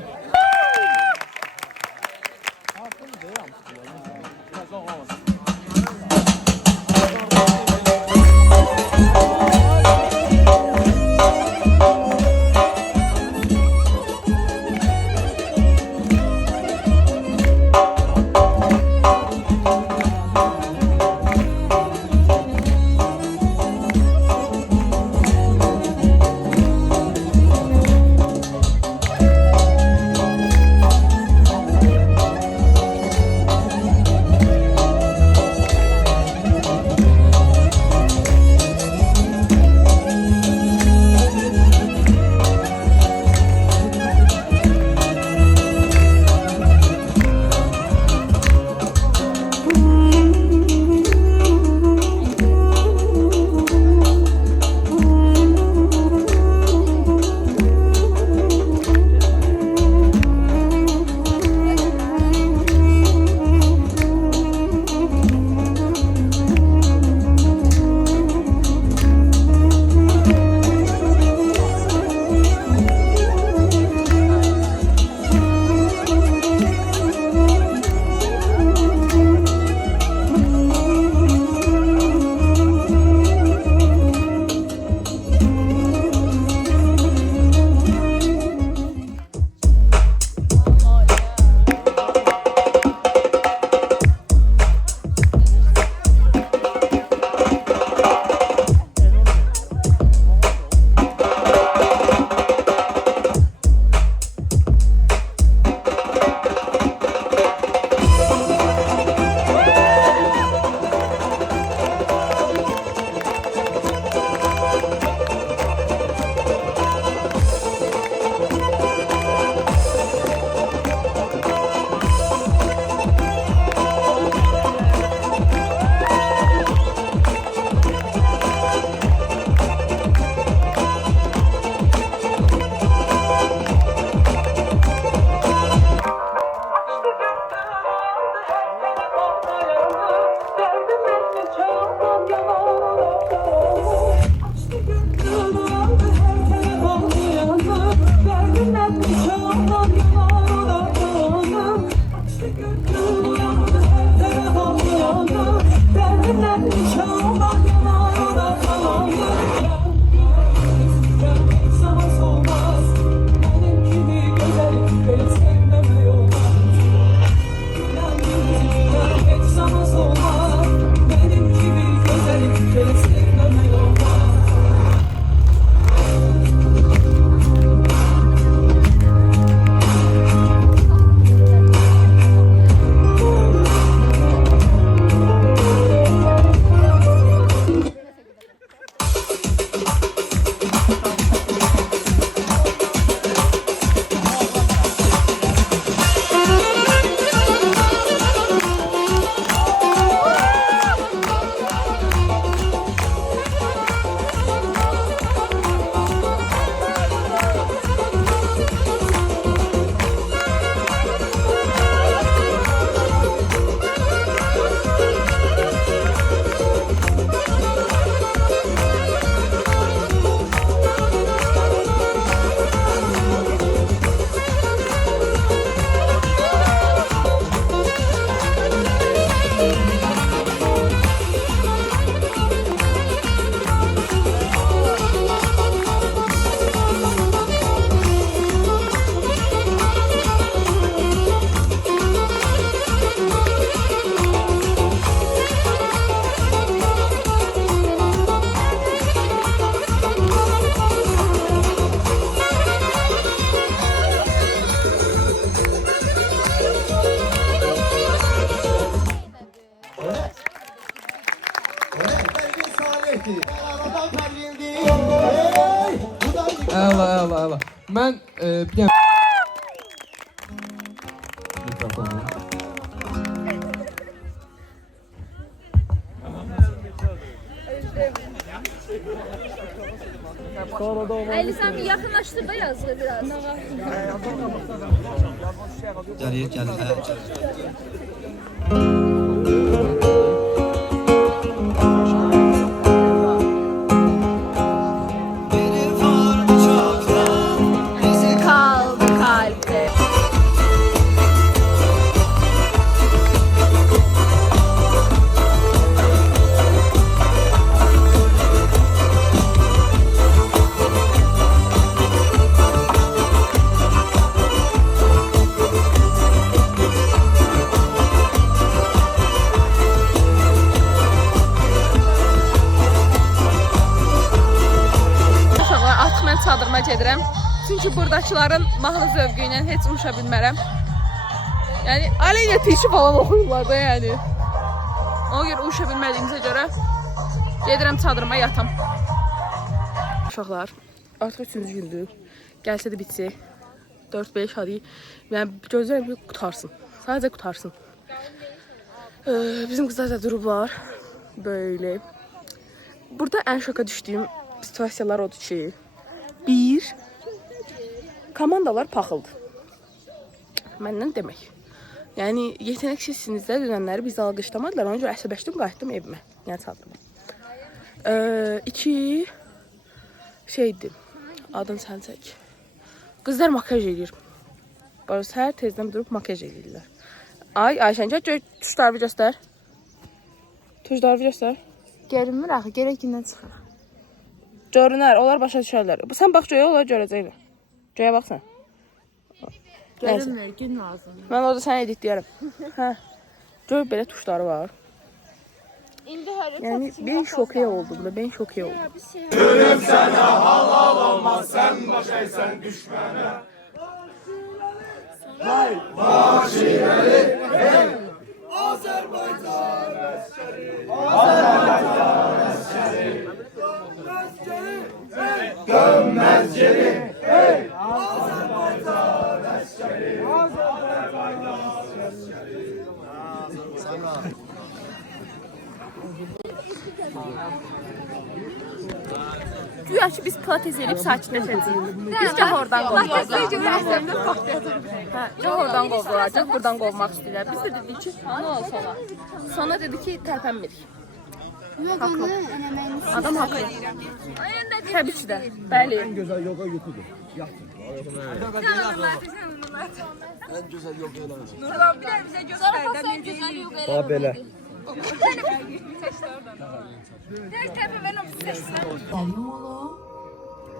Əla. Mən bir dənə mikrofonu. Ali sen bir yakınlaştır da yazılı biraz. Gəlir. Kaldı kalpte. Uşaqlar, artıq mən çadırıma gedirəm. Çünki buradakıların mahnı zövqü ilə heç uçuşa bilmərəm. Yəni, aleyna tişi falan oxuyurlar da yəni. Ona görə uçuşa bilmədiyimizə görə gedirəm çadırıma yatam. Uşaqlar, artıq 3-cü gündür. Gəlsə də bitsə. 4-5 hadi. Yəni, gözləyirəm ki, qutarsın. Sadəcə qutarsın. Bizim qızlar da durublar. Böyle. Burada ən şoka düşdüyüm situasiyalar odur ki, bir, komandalar paxıldı. Məndən demək. Yəni, yeteneksizsiniz də dünənləri bizi alqışlamadılar. Ona görə əsəbəşdim, qayıtdım evimə. Yəni, çadırıma. 2, şeydir, adın sən çək. Qızlar makaj edir. Hər tezdən durub makaj edirlər. Ayşəncə, tuşlarını göstər. Tuşlarını göstər. Görünmür axı, gerək gündən çıxır. Görünər, onlar başa düşərlər. Sən bax göyə, onlar görəcəklər. Göyə baxsan. Görünmür, gün lazım. Mən orada səni editləyərəm. Hə. Göy belə tuşları var. İndi hər Yəni, ben şokey oldum da, ben şokey oldum. Gönlüm sənə halal olmaz, sən başaysan düşmənə. Vahşiləri, hey! Azərbaycan əskəri, Azərbaycan əskəri, dönməz geri, hey! Azərbaycan əskəri, Azərbaycan əskəri. Güya ki biz pilates edib sakitləşəcəyik. Biz gah oradan qovulacaq. Gah oradan qovulacaq, buradan qovmaq istəyirlər. Biz də dedik ki, nə olsun ona? Sonra dedi ki, tərpənmirik. Haqlı. Adam haqlı. Təbii ki də, bəli. En güzel yoga yuxudur. Yatın. En güzel yoga eləmez. Nurdan bir de bize gösterdi. Daha belə. Tek tepe ben onu seçtim. Yumulu,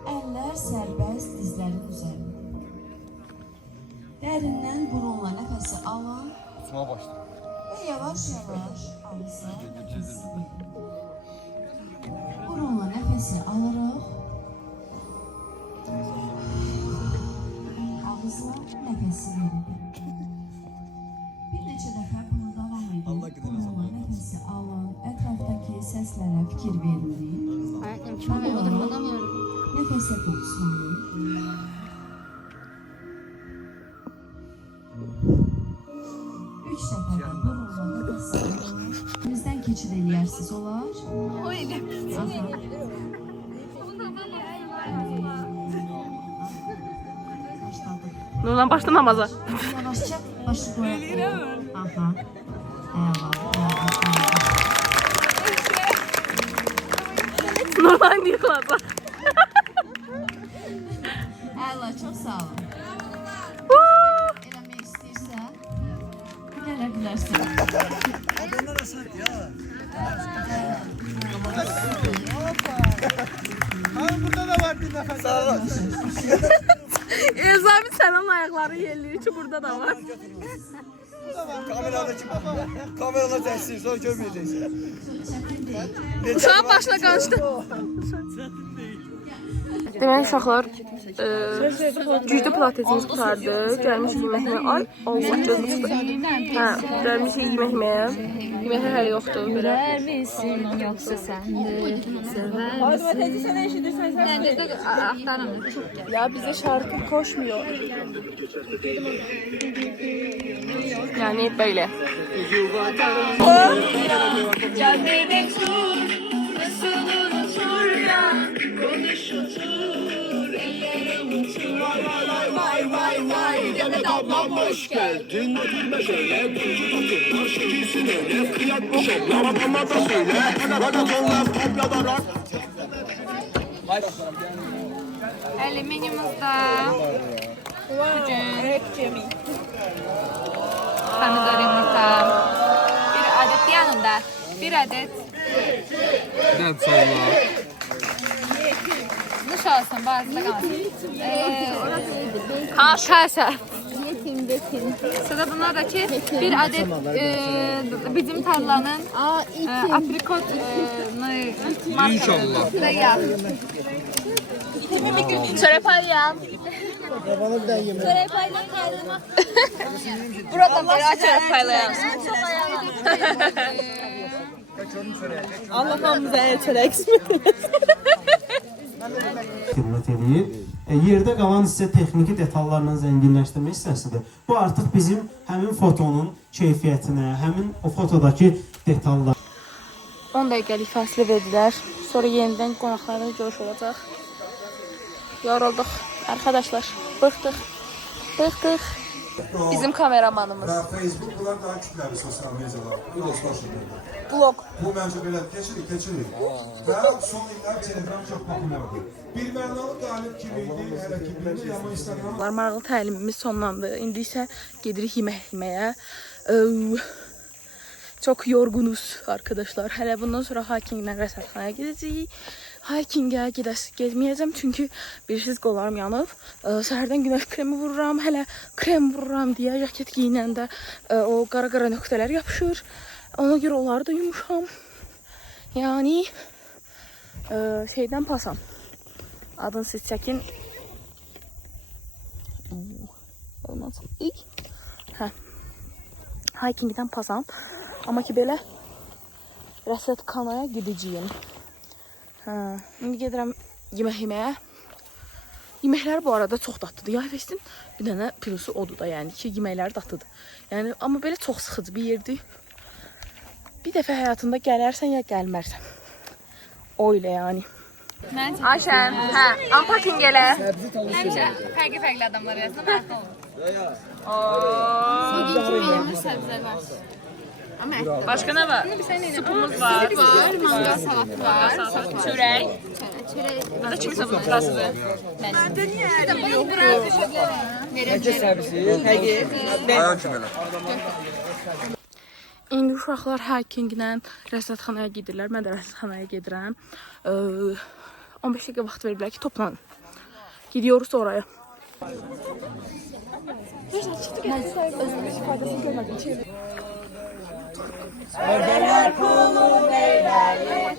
eller serbest dizlerin üzerinde. Derinden burunla nefesi alın ve yavaş yavaş ağızla nefesi verin. Burunla nefesi alırıq. Ağızla nefesi verin. Bir neçə dəfə bunu davam edin. Burunla nefesi alın. Etraftaki seslere fikir verin. Nefese tutsun. Üç dəfə burunla nefesi alın. Bizdən keçid eləyərsiz olar. O elə. Nurlan başla namaza. Yavaşça başı qoyaq. Aha. Nurlan yıkılacaq. Əla, çox sağ olun. Eləmək istəyirsə, gələ bilərsən. Adamlar asar ya. Abi burada da var bir nefes. Sağ ol. Elzami sənin ayaqları yelləyir ki, burada da var. Kameradaki kamerada dersin sonra görmeyeceksin. Uşağın başına qarışdı. Deməli uşaqlar, güclü pilatesimiz qutardı. Gəlmişik yeməkməyə. Ay, Allah gözüm çıxdı. Hə, gəlmişik yeməkməyə. Yeməklər hələ yoxdur belə. Misin yoksa sendir, sever misin? Ben de aktarım çok gel. Ya bize şarkı koşmuyor. Yani böyle. Caddede tur, nasıl unutur ya, konuşutur, eller unutur. Vay vay vay, Demet ablam hoş geldin. Gülme şöyle, takımlar şekilsin öyle, kıyak bu şeyler, adama da söyle, hadi sonra toplanarak. Alüminyumuzda bugün pomidor yumurta, bir adet yanında, bir adet nuş olsun, bazıda kalsın. Kasa. Sonra bunlar da ki bir adet bizim tarlanın aprikot markaları. Çöre paylayan. Çöre paylayan. Buradan böyle çöre paylayan. Allah hamımıza çörək xidmət edir. Yerdə qalan isə texniki detallarla zənginləşdirmək hissəsidir. Bu artıq bizim həmin fotonun keyfiyyətinə, həmin o fotodakı detallar. 10 dəqiqəlik fasilə verdilər. Sonra yenidən qonaqlarla görüş olacaq. Yorulduq arkadaşlar. Bıxdıq. Bizim kameramanımız. Facebook bunlar daha kütləvi sosial medialar. Bu Blog. Bu məncə belə keçirik. Və son illər Telegram çox populyardır. Bir mənalı qalib kimi idi, hələ ki bilir, amma Instagram... Maraqlı təlimimiz sonlandı. İndi isə gedirik yeməyə. Çok yorgunuz arkadaşlar. Hələ bundan sonra hikinglə rəsədxanaya gedəcəyik. Hikingə getməyəcəm çünki bilirsiniz qollarım yanıb. Səhərdən günəş kremi vururam, hələ krem vururam deyə jaket giyinəndə o qara nöqtələr yapışır. Ona görə onları da yumuşam. Yani şeydən pasam. Adını siz çəkin. Olmaz. Hə. Hikingdən pasam. Amma ki belə rəsədxanaya gedəcəyim. İndi gedirəm yeməyə. Yeməklər bu arada çox dadlıdır. Yay festin bir dənə plusu odur da, yəni ki yeməklər dadlıdır. Yəni amma belə çox sıxıcı bir yerdir. Bir dəfə həyatında gələrsən ya gəlmərsən. O ilə yəni. Ayşən, hə, unpacking elə. Həmişə fərqli adamlar arasında maraqlı olur. Başka ne var? Supumuz var. Mangal salatı var. Çörek. Bu da kimin salatası? İndi uşaqlar hikinglə rəsədxanaya gedirlər. Mən də rəsədxanaya gedirəm. 15 dəqiqə vaxt veriblər ki, toplanın. Gidiyoruz oraya. Ördeler kulun eyleyin.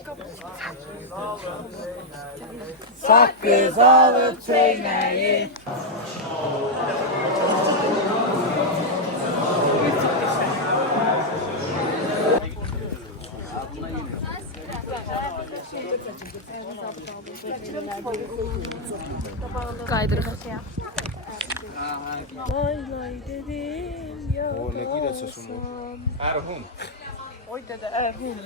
Sakız alıp çeymeyin. Kaydırıq. Lay lay dedim ya. O ne güzel sesin bu. Erhun. Oy dede Erhun.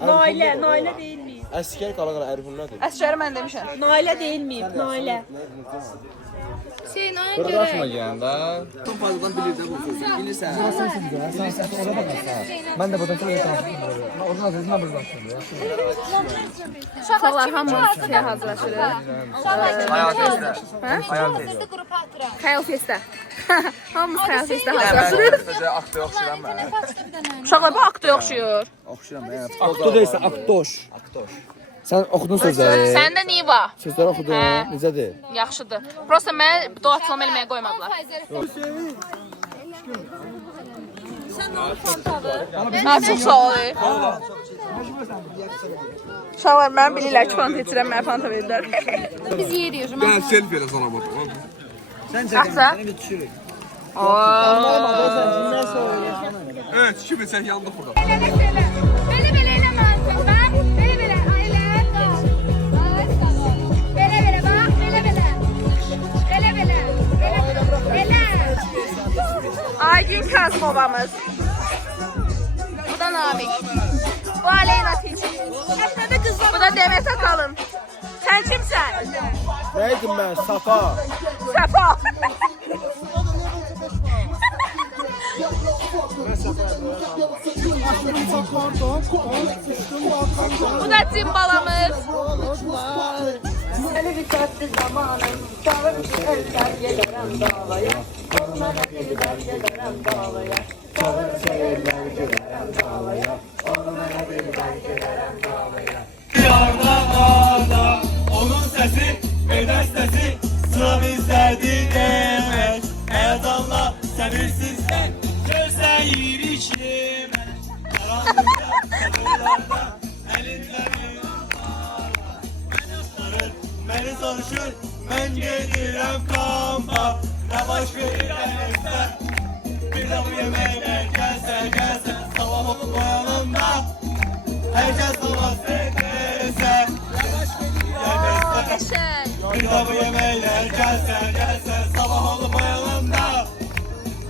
Naile değil miyim? Əskər qala Erhun nədir? Əsgəri mən demişəm. Naile değil miyim? Naile. Şeyin ona Qırraşma gəndə. Çok fazladan bilirdi bu sözü. Bilirsən. Ben de buradan çok etrafım. Oradan azizim ben buradan sonra. Uşaqlar hamımız şeyə hazırlaşırıq. Hayal tezdə. Hayal tezdə. Xəyal festə. Hamımız xəyal festə hazırlaşırıq. Aktör oxşuram mən. Uşaqlar bu aktoya oxşuyur. Oxşuram mən. Aktor deyilsə, aktor. Aktor. Sən oxudun sözləri. Səndə Niva. Sözləri oxudun. Necədir? Yaxşıdır. Prosta mənə doğaçlama eləməyə qoymadılar. Sen ne olursan tabii. Ha, çox sağ ol. Uşaqlar mən bilirlər ki, fanta içirəm, mənə fanta verirlər. Biz yeyirik. Gel selfie elə sana bak. Axsa? Evet, şimdi sen yandık burada. Belə eləmənsin mən. Belə, elə. Belə, bax, belə. Elə. Aygün Kazmovamız. Bu da Namik. Bu Aleyna Tilki. Bu da Demet Akalın. Sen kimsen? Neydim ben? Safa. Safa. Bu da Cimbalamız. Seni bir tatlı zamanım, sarılmış eller gelirim dağlaya. Onlara birden gelirim dağlaya. Sarılmış eller gelirim dağlaya. Onlara birden gelirim dağlaya. Yarda onun sesi, beden sesi, sıra bizlerdi demek. Ezanla sevirsin sen, görsen yirişime. Karanlıkta, sınırlarda, elinde bir beni soruşur, ben gelirim kampa. Ne başka ilerlersen, bir de bu yemeğine gelse, sabah olup yanımda. Herkes namaz ederse, ne başka ilerlersen, bir de bu yemeğine gelse, sabah olup yanımda.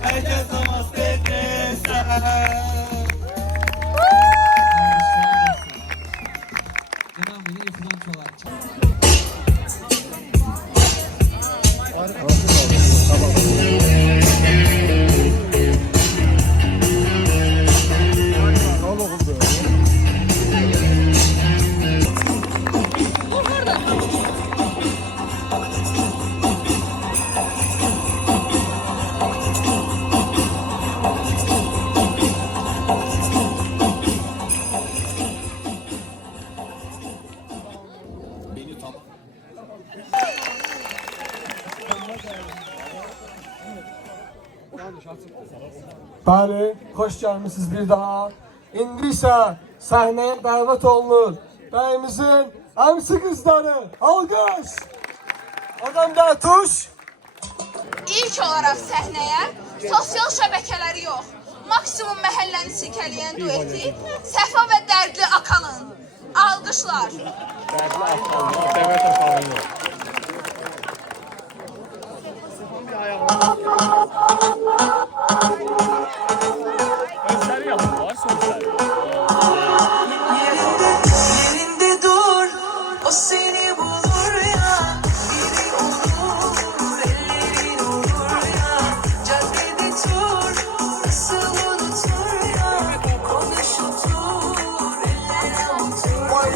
Herkes namaz ederse. Bəli, xoş gəlmisiniz bir daha. İndi isə səhnəyə dəvət olunur bəyimizin əmsi qızları. Alqış! Adamda tuş! İlk olaraq səhnəyə sosial şəbəkələri yox, maksimum məhəlləni silkələyən dueti Səfa və Dərdli Akalın. Alqışlar. Dərdli Akalın, Demet Akalın. Sözleri yapın, var sözleri. Yerinde dur, o seni bulur ya. Biri olur, ellerin olur ya. Caddede tur, nasıl unutur ya. Konuş otur, ellere otur. Vay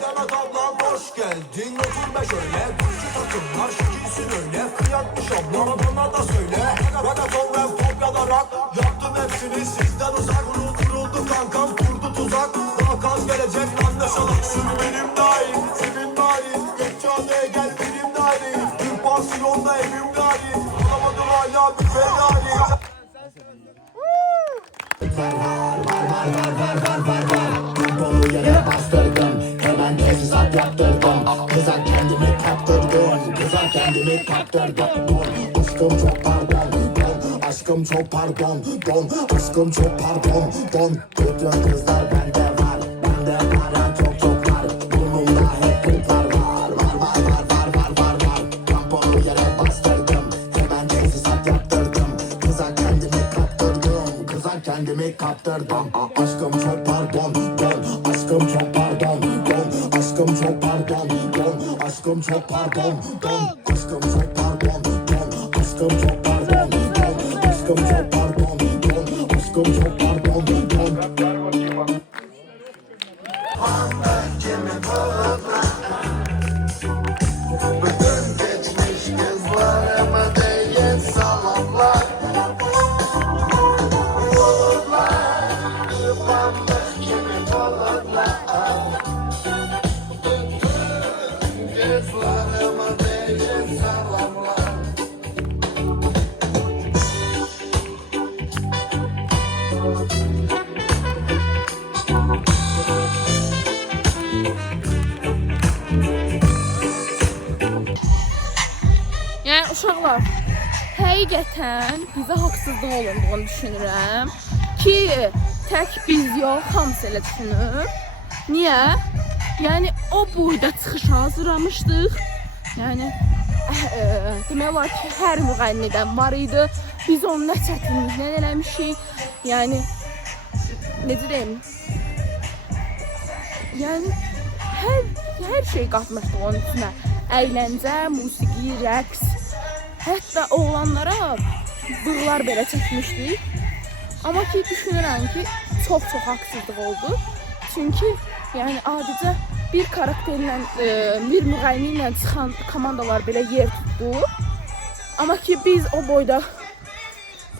Demet ablam hoş geldin. Oturma şöyle, Türkçe takımlar şekilsin öyle. Kıyakmış ablam, bana da söyle. Ragaton ve pop ya da rock, yaptım hepsini sizden uzak. Kuruldu kankam, kurdu tuzak. Daha kaz gelecek, anlaşalım. Sür benim dahil, senin dahil. Geçcaneye gel benim dahil. Bir pansiyonda evim dahil. Bulamadım hala bir fedahil. Tempolu yere bastırdım, hemen tesisat yaptırdım. Kıza kendimi kaptırdım, Aşkım çok pardon, aşkım çok pardon, aşkım çok pardon, bütün kızlar bende var, çok var. Burnumda hep kırklar var. Tempolu yere bastırdım, hemen tesisat yaptırdım. Kıza kendimi kaptırdım. Aşkım çok pardon, aşkım çok pardon, aşkım çok pardon, aşkım çok pardon, aşkım çok pardon, aşkım çok pardon, aşkım çok pardon, aşkım çok pardon. Bütün geçmiş kızlarıma değin salamlar. uşaqlar, həqiqətən bizə haqsızlıq olunduğunu düşünürəm ki, tək biz yox, hamısı elə düşünür. Niyə? Yəni o boyda çıxış hazırlamışdıq. Yəni demək olar ki, hər müğənnidən var idi. Biz onu nə çətinliklə eləmişik. Yəni necə deyim? Yəni hər şey qatmışdıq onun içinə. Əyləncə, musiqi, rəqs. Hətta oğlanlara bığlar belə çəkmişdik. Amma ki, düşünürəm ki, çox haqsızlıq oldu. Çünki yəni adicə bir karakterlə, bir müğənni ilə çıxan komandalar belə yer tutdu. Amma ki, biz o boyda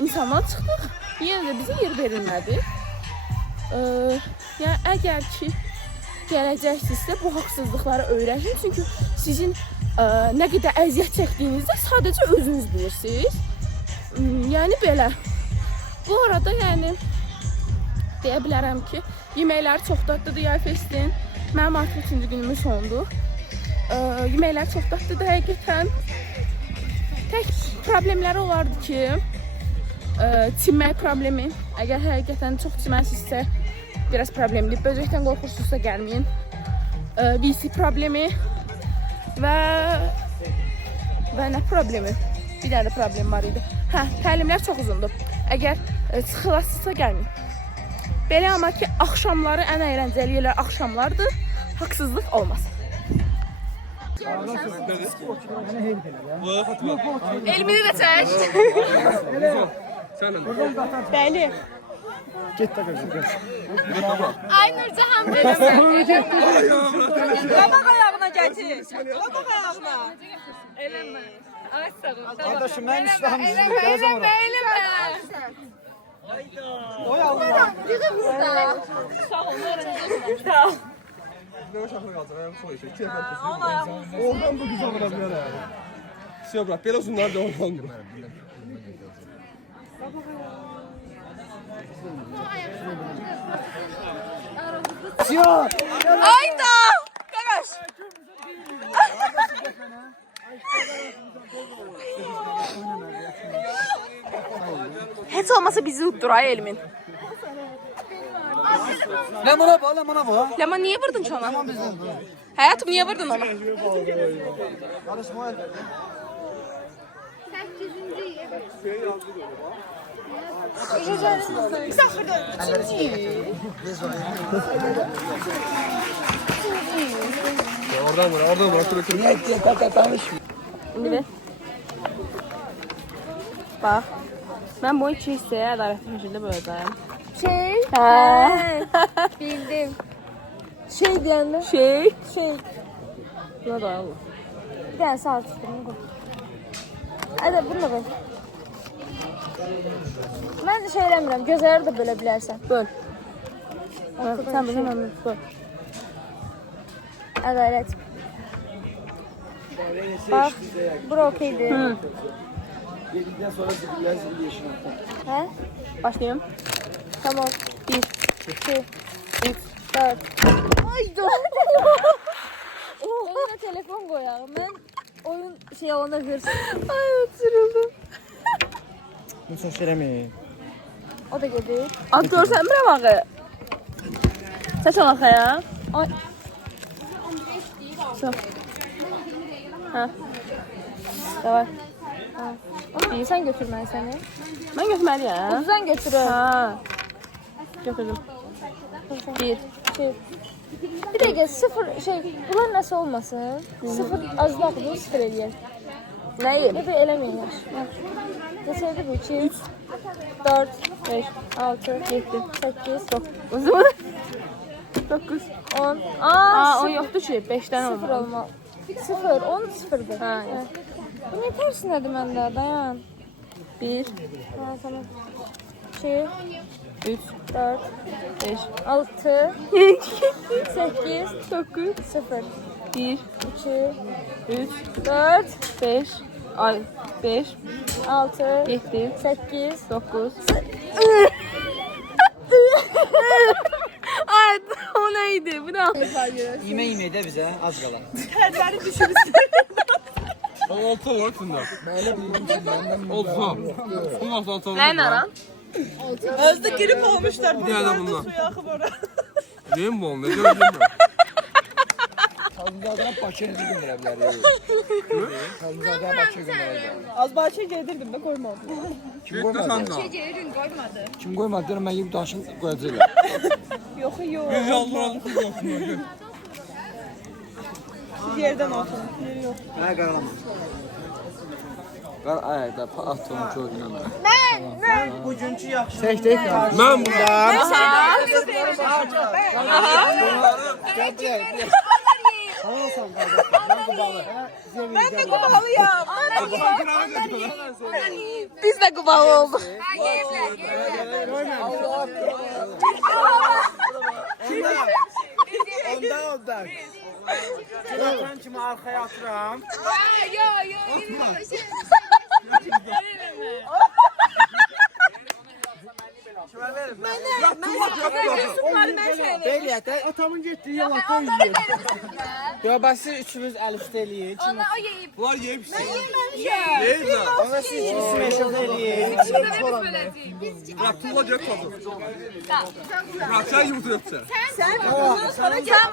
insanlar çıxdıq, yenə də bizə yer verilmədi. Yəni əgər ki, gələcəksinizsə bu haqsızlıqları öyrənin. Çünki sizin nə qədər əziyyət çəkdiyinizdə sadəcə özünüz bilirsiniz. Yəni belə. Bu arada yəni deyə bilərəm ki, yeməkləri çox dadlıdır Yay Festin. Mənim artıq 3-cü günümün sonudur. Yeməkləri çox dadlıdır həqiqətən. Tək problemləri olardı ki, çimmək problemi. Əgər həqiqətən çox çimərsinizsə, biraz problemlidir. Böcəkdən qorxursunuzsa gəlməyin. VC problemi və nə problemi? Bir dənə problem var idi. Hə, təlimlər çox uzundur. Əgər sıxılasınızsa gəlməyin. Belə amma ki, axşamları ən əyləncəli yerlər axşamlardır. Haqsızlıq olmasın. Elmini də çək. Bəli. Get də qaç. Ay Nurcahan buyurun. Qabaq ayağına gətir. Qabaq ayağına. Eləmə. Ay sağ ol. Qardaşım, mən iştahım sizin. Gələcəm ora. Eləmə. Oy Allah. Yığın burada. Sağ ol. Sağ ol. Ne uşaqlar qalacaq, ayağım soy işə. İki nəfər kesin. Oradan bu güzel ola bilər ha. Şey bırak, belə uzunlar da oradan. Ayda! Qaqaş! Heç olmasa bizi utdur ay Elmin. Lemona bu, lemona bu. Lemon niye vurdun ki ona? Hayatım niye vurdun ona? Oradan vur, oradan vur. Otur, otur. Şimdi bak. Ben bu iki hisseye adaletli bir şekilde böleceğim. Bildim. Şey diyenler. Şey. Buna da Allah. Bir tane sağ tuttum. Hadi bunu da koy. Ben de şey eləmirəm, gözləri də bölə bilərsən. Böl. Sen bunu hemen böl. Ədalət. Bak, bura okeydir. Yedikten sonra zibirler zibir yeşil. Hə? Başlayayım. Tamam. 1, 2, 3, 4. Ayda. Oyuna telefon koyalım. Ben oyun şey ona hırs. Ay oturuldum. Bu çok şeylemi. O da gelir. Ad görsən mi bağı? Səs ol axaya. Ay. Sağ. Ha. Davay. Ama sen götürmen seni. Ben götürməliyəm. Ucuzdan götürür. Ha. Götürdüm. 1, 2. Bir dakika sıfır şey bunlar nasıl olmasın? Sıfır azlaqdır, sıfır eləyər. Nəyi? Efe eləməyinlər. Neçədir bu? 2, 3, 4, 5, 6, 7, 8, 9. 9. 10. Aa, 10 yoxdur ki, 5-dən Sıfır olmalı. olmalı. Sıfır, 10 sıfırdır. Ha, Ha. Bu ne tersinədir məndə? Dayan. 1, Ha, tamam. 2, 3, 4, 5, 6, 8, 9, 0, 1, 2, 3, 4, 5, 5, 6, 7, 8, 9. Ay, o neydi? Bu ne? Yemeğe de bize az kala. Terleri düşürürsün. Olta var içində. Olta. Bu nasıl olta? Nə naran? Özde girip olmuşlar. Bir tane bundan. Suya akıp oraya. Yem bu onu. Ne görürüm ben? Kazımzadədən Bakıya göndərə bilərik. Kazımzadədən Bakıya göndərə bilərik. Az bahçeye geldirdim de koymadım. Kim qoymadı? Kim qoymadı? Deyirəm, mən yiyib daşın qoyacaqlar. Yok yok. Biz yalvaralım ki yoxsun. Siz yerden olsun. Yeri yok. Nə qaranım? Qar ayda atım çoğundan. Mən bugünkü yaxşı. Tek ya. Mən burada. Halalsan qardaş. Mən qubalı. Ben de kubalıyım. Biz də qubalı olduq. Ondan. Telefon kimi arxaya atıram. Belə də atamın getdiyi yolda yeyir. Ya bəs siz üçünüz əlifdə eləyin. Bunlar yeyib. Ona siz ikisi meşədə eləyin. Bırak tuğla gök tadı. Bırak sen yumurta yapacağım. Sen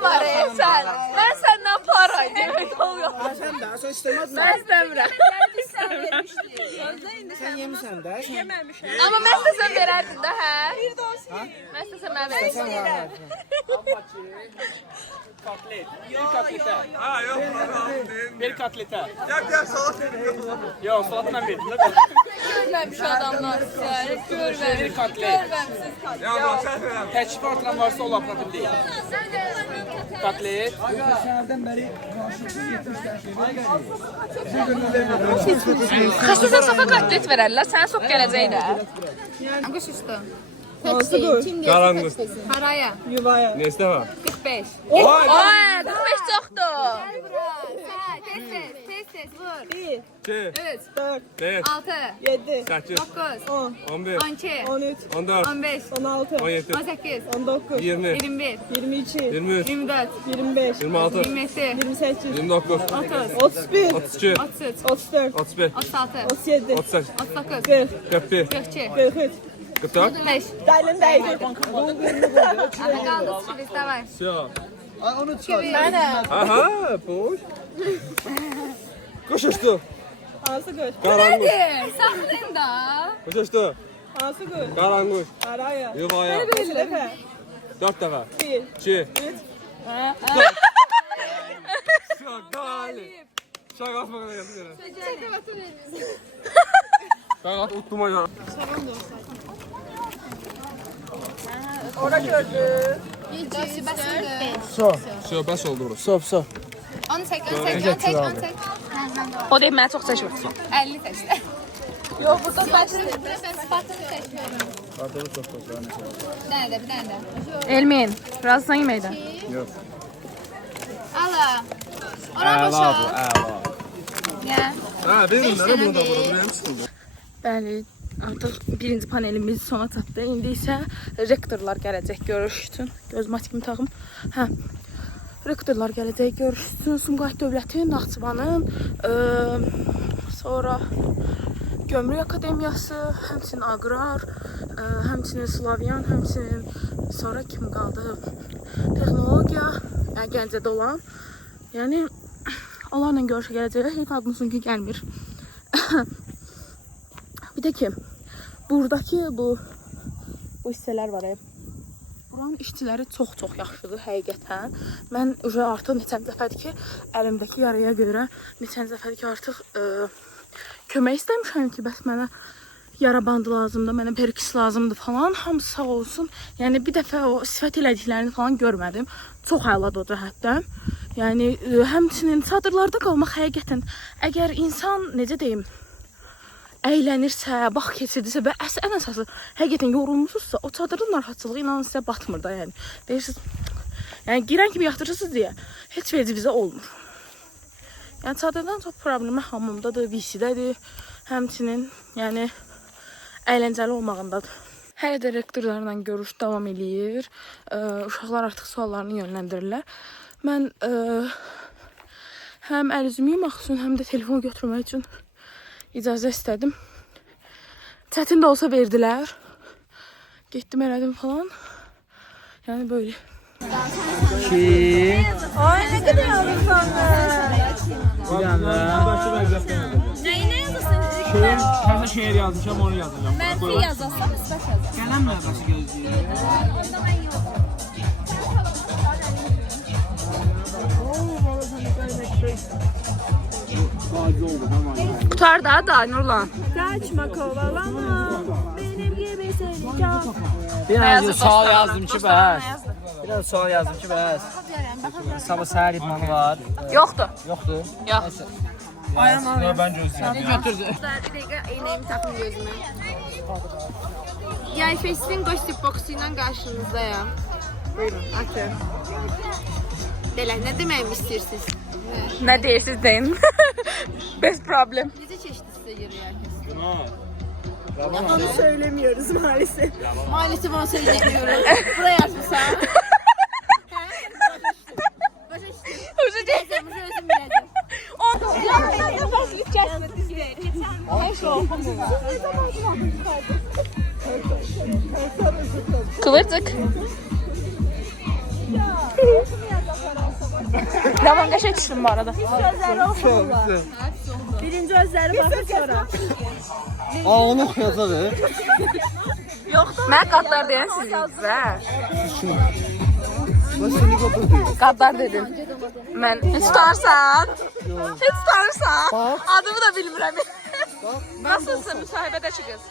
var sen. Ben senden para demek oluyor. Sən də, sən istəmədin. Ben istemiyorum. Sən yemisən də. Yememişim. Ama ben de sen vererdin de he. Bir de olsun. Ben de sen vererdin. Kotlet. Bir kotletə. Ha yok. Bir kotletə. Gel salat yedim. Yox, salatla verdim. Görmemiş adamlar size. Görmemiş. Bir kotlet. Görmemişsiniz. Ya bak sen verem. Təklif artıran varsa o laprativ deyil. Kotlet. Şəhərdən bəri qarşılıqlı 70 Xəstəsən soka katlet verərlər. Sənə sok gələcək də. Quş üstü. Qaranlıq. Haraya? Yuvaya. Neyse var? 45. Oy! 45 çoxdur. Tez vur. 1, 2, 3, 4, 6, 7, 8, 9, 10, 11, 12, 13, 14, 15, 16, 17, 18, 19, 20, 21, 22, 23, 24, 25, 26, 27, 28, 29, 30, 31, 32, 33, 34, 35, 36, 37, 38, 39, 40, 41, 42, 43. 44. 45. Dəlindəydi. Hadi kaldı çiviz, davay. Все. Onu çıxar. Mənəm. Aha, boş. Kuş uçtu. Hansı quş? Qaranquş. Hadi, saxlayın da. Kuş uçtu. Hansı quş? Qaranquş. Haraya. Yuvaya. Kaç dəfə? 4 dəfə. 1, 2. 3. Çok galip. Şaka atma kadar yapıyorum. Ben at uttum ya. Ora gördü. Все, bəs oldu burası. Sop. Onu çək. O deyib mənə çox çəkmir. 50 çəkdi. Yox, burada spatını çəkmiyorum. Bir dənə də. Elmin, razısan yeməkdən? Yox. Ala. Ora boşal. Ya. Ha, benim nerede burada benim sıkıldı. Bəli, artıq birinci panelimiz sona çatdı. İndi isə rektorlar gələcək görüş üçün. Göz maskimi taxım. Hə. Rektorlar gələcək görüş üçün. Sumqayıt Dövləti, Naxçıvanın, sonra Gömrük Akademiyası, həmçinin Aqrar, həmçinin Slavyan, həmçinin sonra kim qaldı? Texnologiya, yəni Gəncədə olan. Yəni onlarla görüşə gələcək. Heç adımızın ki gəlmir. Bir də ki, buradakı bu hissələr var. Buranın işçiləri çox yaxşıdır həqiqətən. Mən artıq neçənci dəfədir ki, əlimdəki yaraya görə neçənci dəfədir ki, artıq kömək istəmişəm ki, bəs mənə yara bandı lazımdır, mənə perikis lazımdır falan. Hamısı sağ olsun. Yəni bir dəfə o sifət elədiklərini falan görmədim. Çox əladır o cəhətdən. Yəni həmçinin çadırlarda qalmaq həqiqətən əgər insan necə deyim, əylənirsə, vaxt keçirdirsə və ən əsası həqiqətən yorulmusunuzsa, o çadırın narahatçılığı inanın sizə batmır da, yəni. Deyirsiniz, yəni girən kimi yaxdırırsınız deyə heç vecivizə olmur. Yəni çadırdan çox problemi hamamdadır, VC-dədir, həmçinin, yəni əyləncəli olmağındadır. Hələ də rektorlarla görüş davam edir. Uşaqlar artıq suallarını yönləndirirlər. Mən həm əl üzümü yumaq üçün, həm də telefon götürmək üçün icazə istədim. Çətin də olsa verdilər. Getdim, elədim falan. Yəni böyle. Kim? Ay ne kadar alırsan? Bir dənə. Neyine yazırsın? Şeir, hələ şeir yazmışam, onu yazacağım. Mənfi yazarsan, müsbət yazarsan. Qələm məqası gözləyir. Qutar da Nurlan. Kaçma kovalama, benim gibi seni çok. Bir dənə sual yazdım ki, bəs. Bir dənə sual yazdım ki, bəs. Sabah səhər idmanı var. Yoxdur. Yoxdur? Yox. Ayağım ben gözləyirəm. Götürdü. Bir dəqiqə eynəyimi taxım gözümə. Yay Fest'in Gossip Box'u ilə qarşınızdayım. Buyurun, açın. Belə, nə deməyimi istəyirsiniz? Nə deyirsiniz deyin. Best problem. Necə keçdi sizə görə Yay Fest? Onu söylemiyoruz maalesef. Maalesef onu söylemiyoruz. Buraya yazmışsan. Başa düşdüm. Başa düşdüm. Özüm biləcəm. Kıvırcık. Yaman qəşəng düşdüm bu arada. Sözleri okurlar. Birinci özleri bakıp sonra. Onu oxuyacaq. Yoxdur. Mən qadlar deyən sizə. Qadlar dedim. Mən heç tutarsan. Heç tutarsan. Adımı da bilmirəm. Nasılsın müsahibədə çıxız?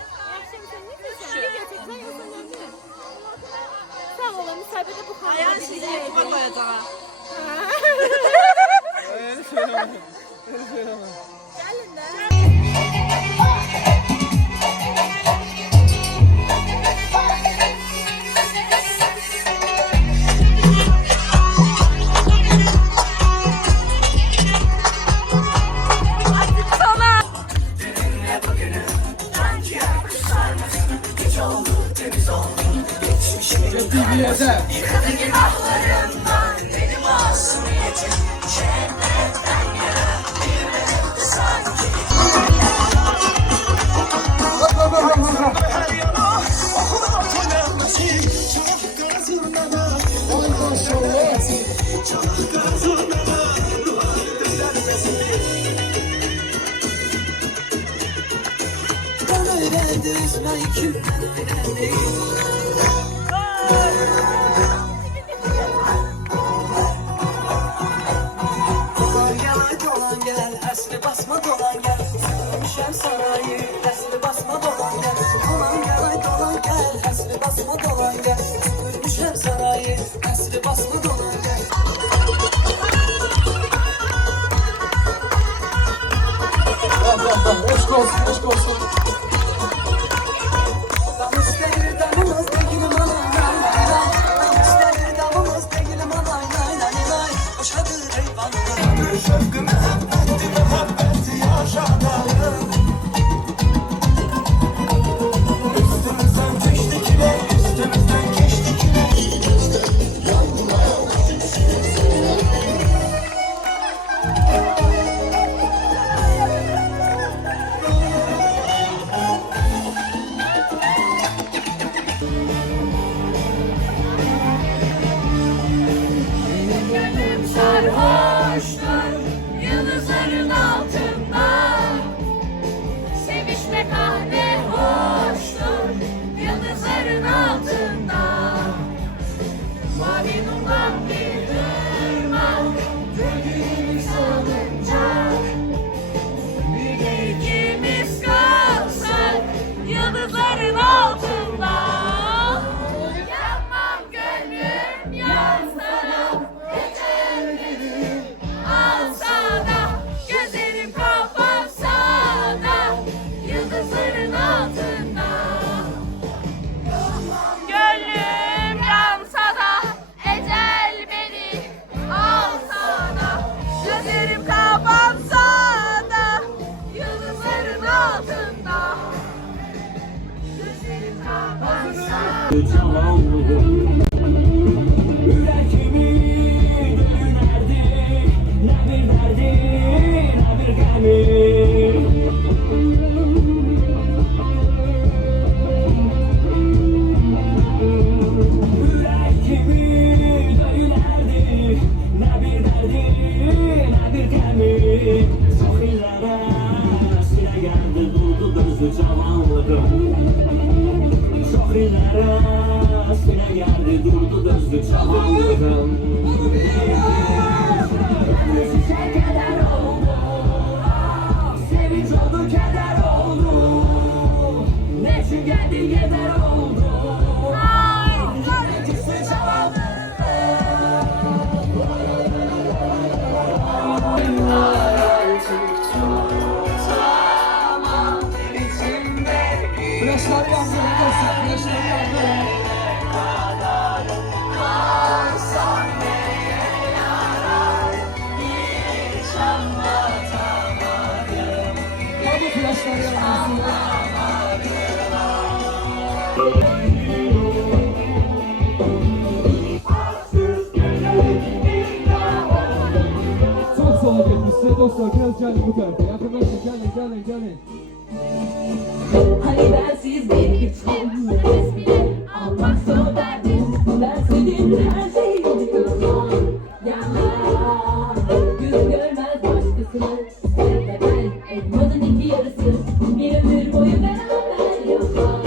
Sağ olun, müsabede bu kadar. Ayağın sizi yetime koyacağım. Öyle söyleme. Gelin de. Yıkadın günahlarımdan beni masumiyetim cennetten yana bir melek sanki. Basma dolan gel, sürmüşem sarayı. Esli basma dolan gel, dolan gel, esli basma dolan gel, sürmüşem sarayı. Esli basma dolan gel. Aşk olsun, aşk olsun. Damız devir damımız değilim anay nay nay nay. Damız devir damımız değilim anay nay nay nay. Boşadır eyvallah. Şarkı mehabbeti yaşatalım. Üstümüzden geçtikiler, üstümüzden geçtikiler. Gönlüm sarhoştur yıldızların altında. Sevişme kahve hoştur yıldızların altında. Mavi numam bir ırmak gönlümü salınca. Bir de ikimiz kalsak yıldızların altında. Yanmam gönlüm yansa da ecel alsa da gözlerim kapansa da yıldızların altında. Gönlüm yansa da ecel beni alsa da gözlerim kapansa da yıldızların altında. Gözlerim kapansa. Yüreğimi dönerdi, ne bir derdi. bir kemik çok illere silə gəldi durdu gözlü cavanlığım. Çok illere silə gəldi durdu gözlü cavanlığım. Keder oldu, sevinç oldu, keder oldu. Ne için geldi yeter oldu. Gitsin cavanlığım. Flaşları yandı, flaşları yandı. Hadi flaşları yandı. Çok sola gitmişsin dostlar, biraz gelin bu tarafa. Yakınlaşın, gelin. Hani bensiz bir güçlüm, nefes bile almak zor derdim. Ben senin her şeyini görmem, yalan. Yüz görmez başkasını, sen de ben, elmanın iki yarısı. Bir ömür boyu beraber yalan,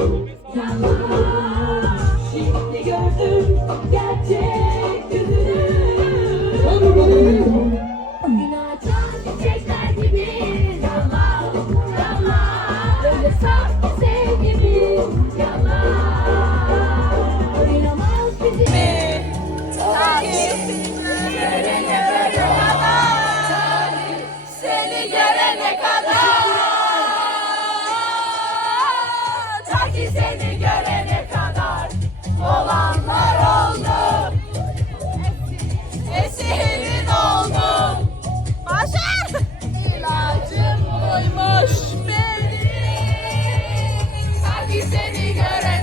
yalan. Şimdi gördüm gerçek yüzünü. Günahçan çiçekler gibi yalan, yalan. Öyle saf ki sevgimiz yalan. Oynamaz bizimle. Ta ki seni görene kadar. Ta ki seni görene kadar. Olanlar oldu. Esirin oldum. Başar! İlacım buymuş benim. Sanki seni gören.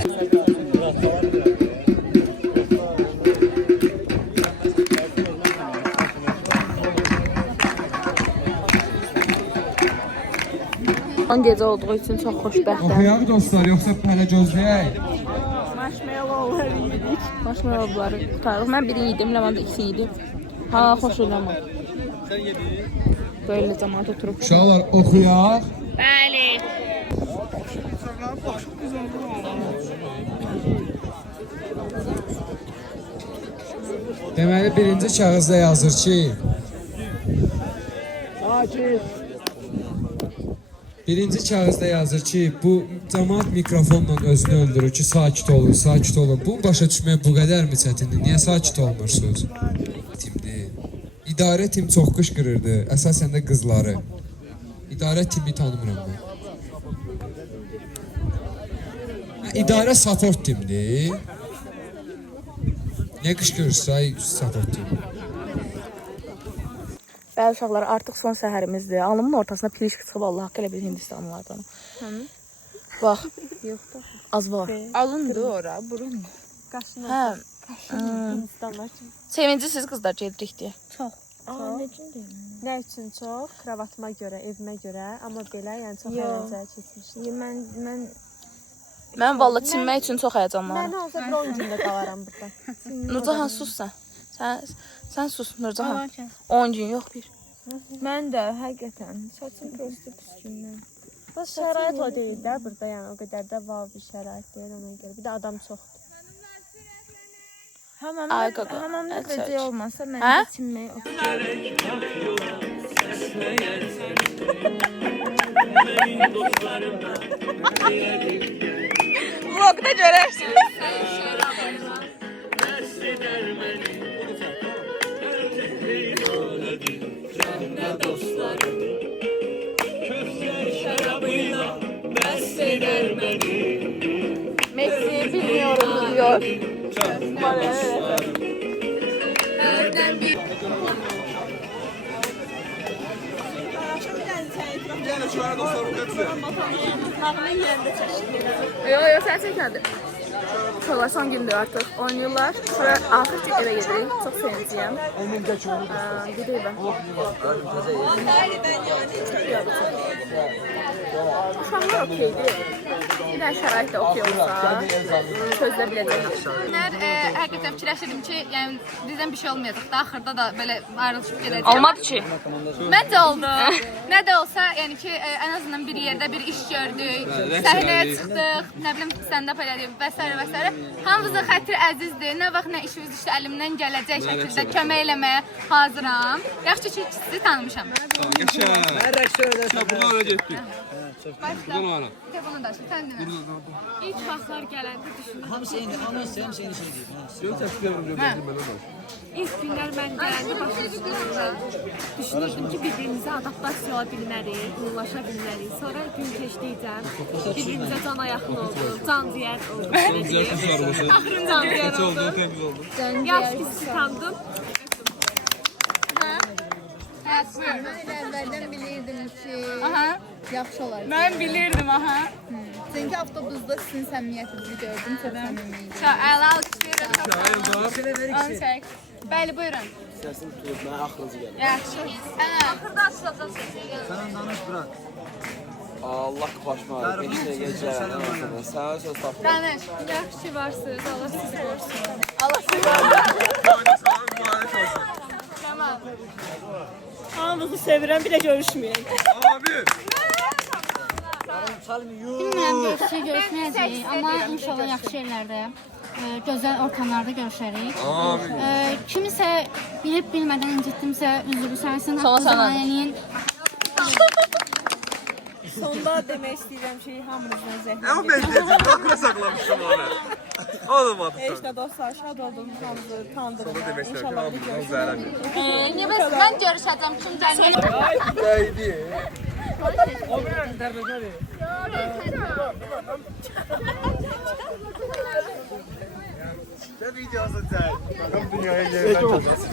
Son gece olduğu için çok xoşbəxtəm. Oxuyaq dostlar, yoxsa hələ gözləyək? Marshmallowları yedik. Marshmallowları tutarıq. Mən biri yedim, Ləman da ikisi yedi. Ha, xoş Ləman. Böyle cəmaət oturub. Uşaqlar, oxuyaq. Bəli. Deməli, birinci kağızda yazır ki, bu cəmaət mikrofonla özünü öldürür ki, sakit olun. Bu başa düşmək bu qədərmi çətindir? Niyə sakit olmursunuz? Timdir. İdarə tim çox qışqırırdı, əsasən də qızları. İdarə timi tanımıram mən. İdarə support timdir. Niyə qışqırırsa support tim? Bəli uşaqlar, artıq son səhərimizdir. Alnımın ortasına piriş çıxıb Allah haqqı elə bir Hindistanlılardan. Bax. Yoxdur. Az var. Alındı ora, burun. Qaşına. Hə. Hindistanlar kimi. Sevincisiz qızlar gedirik deyə. Çox. Nə üçün çox? Kravatıma görə, evimə görə, amma belə, yəni çox əyləncəli keçmişdi. Mən valla çinmək üçün çox həyəcanlanıram. Mən olsa bir 10 gündə qalaram burada. Nurcahan sus sən. Sən sus Nurcahan. 10 gün yox bir. Mən də həqiqətən saçım prosta püskündən. Bu şərait o deyil də burada, yəni o qədər də vav bir şərait deyil ona görə. Bir də adam çoxdur. Hamamda gecə olmasa mən Hə? də çinməyi Vlogda görərsiniz. Messi bilmiyorum diyor. Yo sen çekmedin. Uşaqlar son gündür artıq oynayırlar. Sonra artıq evə gedirik. Çox sevincliyəm. Gidirik ben. Uşaqlar okeydir. Bir də şəraitdə oxuyursa, çözülə biləcəkdir. Həqiqətən fikirləşirdim ki, yəni bizdən bir şey olmayacaq da, axırda da belə ayrılışıb gedəcək. Olmadı ki. Məncə oldu. Nə də olsa, yəni ki, ən azından bir yerdə bir iş gördük, səhnəyə çıxdıq, nə bilim, stand-up elədik və s. və s. Hamımızın xətri əzizdir. Nə vaxt nə işimiz işte əlimdən gələcək şəkildə kömək eləməyə hazıram. Yaxşı ki, sizi tanımışam. Mən rəqs öyrədim. Buradan öyle getdik. Başla. Bunu da sən demə. İlk vaxtlar gələndə düşündüm. Hamısı eyni, hamısı eyni şey deyib. Yok təşkil edirəm, mən olmaz. İlk günlər mən gələndə başlayışımda düşünürdüm ki, bir-birimizə adaptasiya ola bilmərik, uyğunlaşa bilmərik. Sonra gün keçdikcə bir-birimizə cana yaxın olduq, can ciyər olduq. Axırın can ciyər olduq. Temiz oldu. Yaxşı ki, sizi tanıdım. Mən elə əvvəldən bilirdim ki, yaxşı olar. Mən bilirdim, aha. Çünki avtobusda sizin səmimiyyətinizi gördüm, çox səmimiydim. Əla alışlayırım. Onu çək. Bəli, buyurun. Səsim tutulub, mən axırıncı gəldim. Yaxşı. Axırda açılacaq səsi. Sən danış, bırak. Allah başma, 5 dəqiqə gələn. Sənə söz tapdım. Danış. Yaxşı ki, varsınız, Allah sizi qorusun. Allah sizi qorusun. Tamam. Hamınızı sevirəm, bir də görüşməyək. Bilmirəm, görüşməyəcəyik, amma inşallah yaxşı yerlərdə, gözəl ortamlarda görüşərik. Kimisə bilib-bilmədən incitdimsə, üzrü sənsin, haqqınızı eləyin. Sonda demək istəyirəm ki, hamınızdan zəhmət. Ama ben deyəcəm, axıra saxlamışdım onu. Olmadı. Heç də dostlar, şad oldum, hamınızı tanıdım. Sonda demək istəyirəm ki, hamımızdan zəhərəm. Niyə bəs mən görüşəcəm, kim gəlir? Dəydi. Sen videosun sen. Bakalım dünyaya yerinden çalışsın.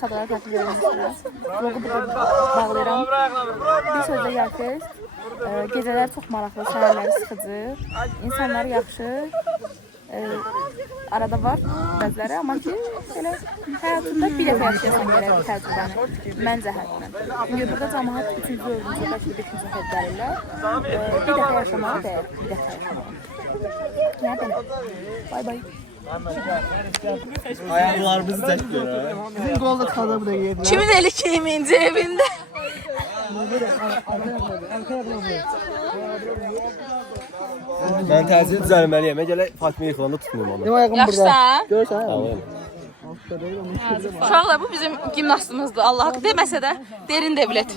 Çadıra təxliyoruz biraz. Vlogu burada bağlayıram. Bir sözlə gəlsiniz. Gecələr çox maraqlı, səhərləri sıxıcı. İnsanları yaxşı. Arada var bəziləri, amma ki, belə həyatında bir dəfə yaşayasan gərək bu təcrübəni. Məncə həqiqətən. Çünki burada cəmaət 3-cü, 4-cü, bəlkə də 5-ci dəfə gəlirlər. Bir dəfə yaşamağa dəyər, bir dəfə yaşamağa. Nə belə? Bay bay. Ayaqlarımızı çəkdir. Bizim qolda çıxanda bu da yedi. Kimin eli kimin cebində? Mən təzyiq düzəlməliyəm. Gələ Fatmaya yıxılanda tutmayayım onu. Yaxşısan? Görsən? Tamam. Uşaqlar, bu bizim gimnastımızdır. Allah haqqı deməsə də derin devlet.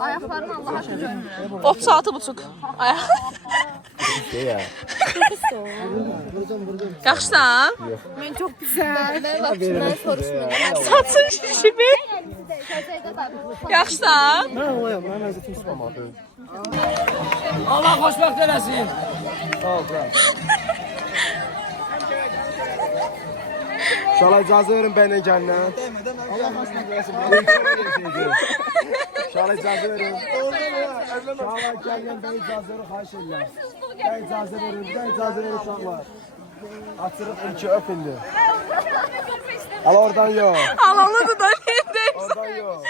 Ayaqlarını Allaha şükür. 36,5. Ayaq. Yaxşısan? Mən çox gözəl. Mən soruşmuram. Saçın şişimi. Yaxşısan? Mən olayam, mən vəziyyətim tutmamadım. Allah xoşbəxt eləsin. Sağ ol, bırak. Şala icazə verin benden gəlinə. Allah xoşbəxt eləsin. Şala icazə verin. Şala gəlinə ben icazə verin, xahiş edirəm. Ben icazə verin uşaqlar. Açırıq ilki öp indi. Al oradan yok. Alalıdır da. Oradan yok.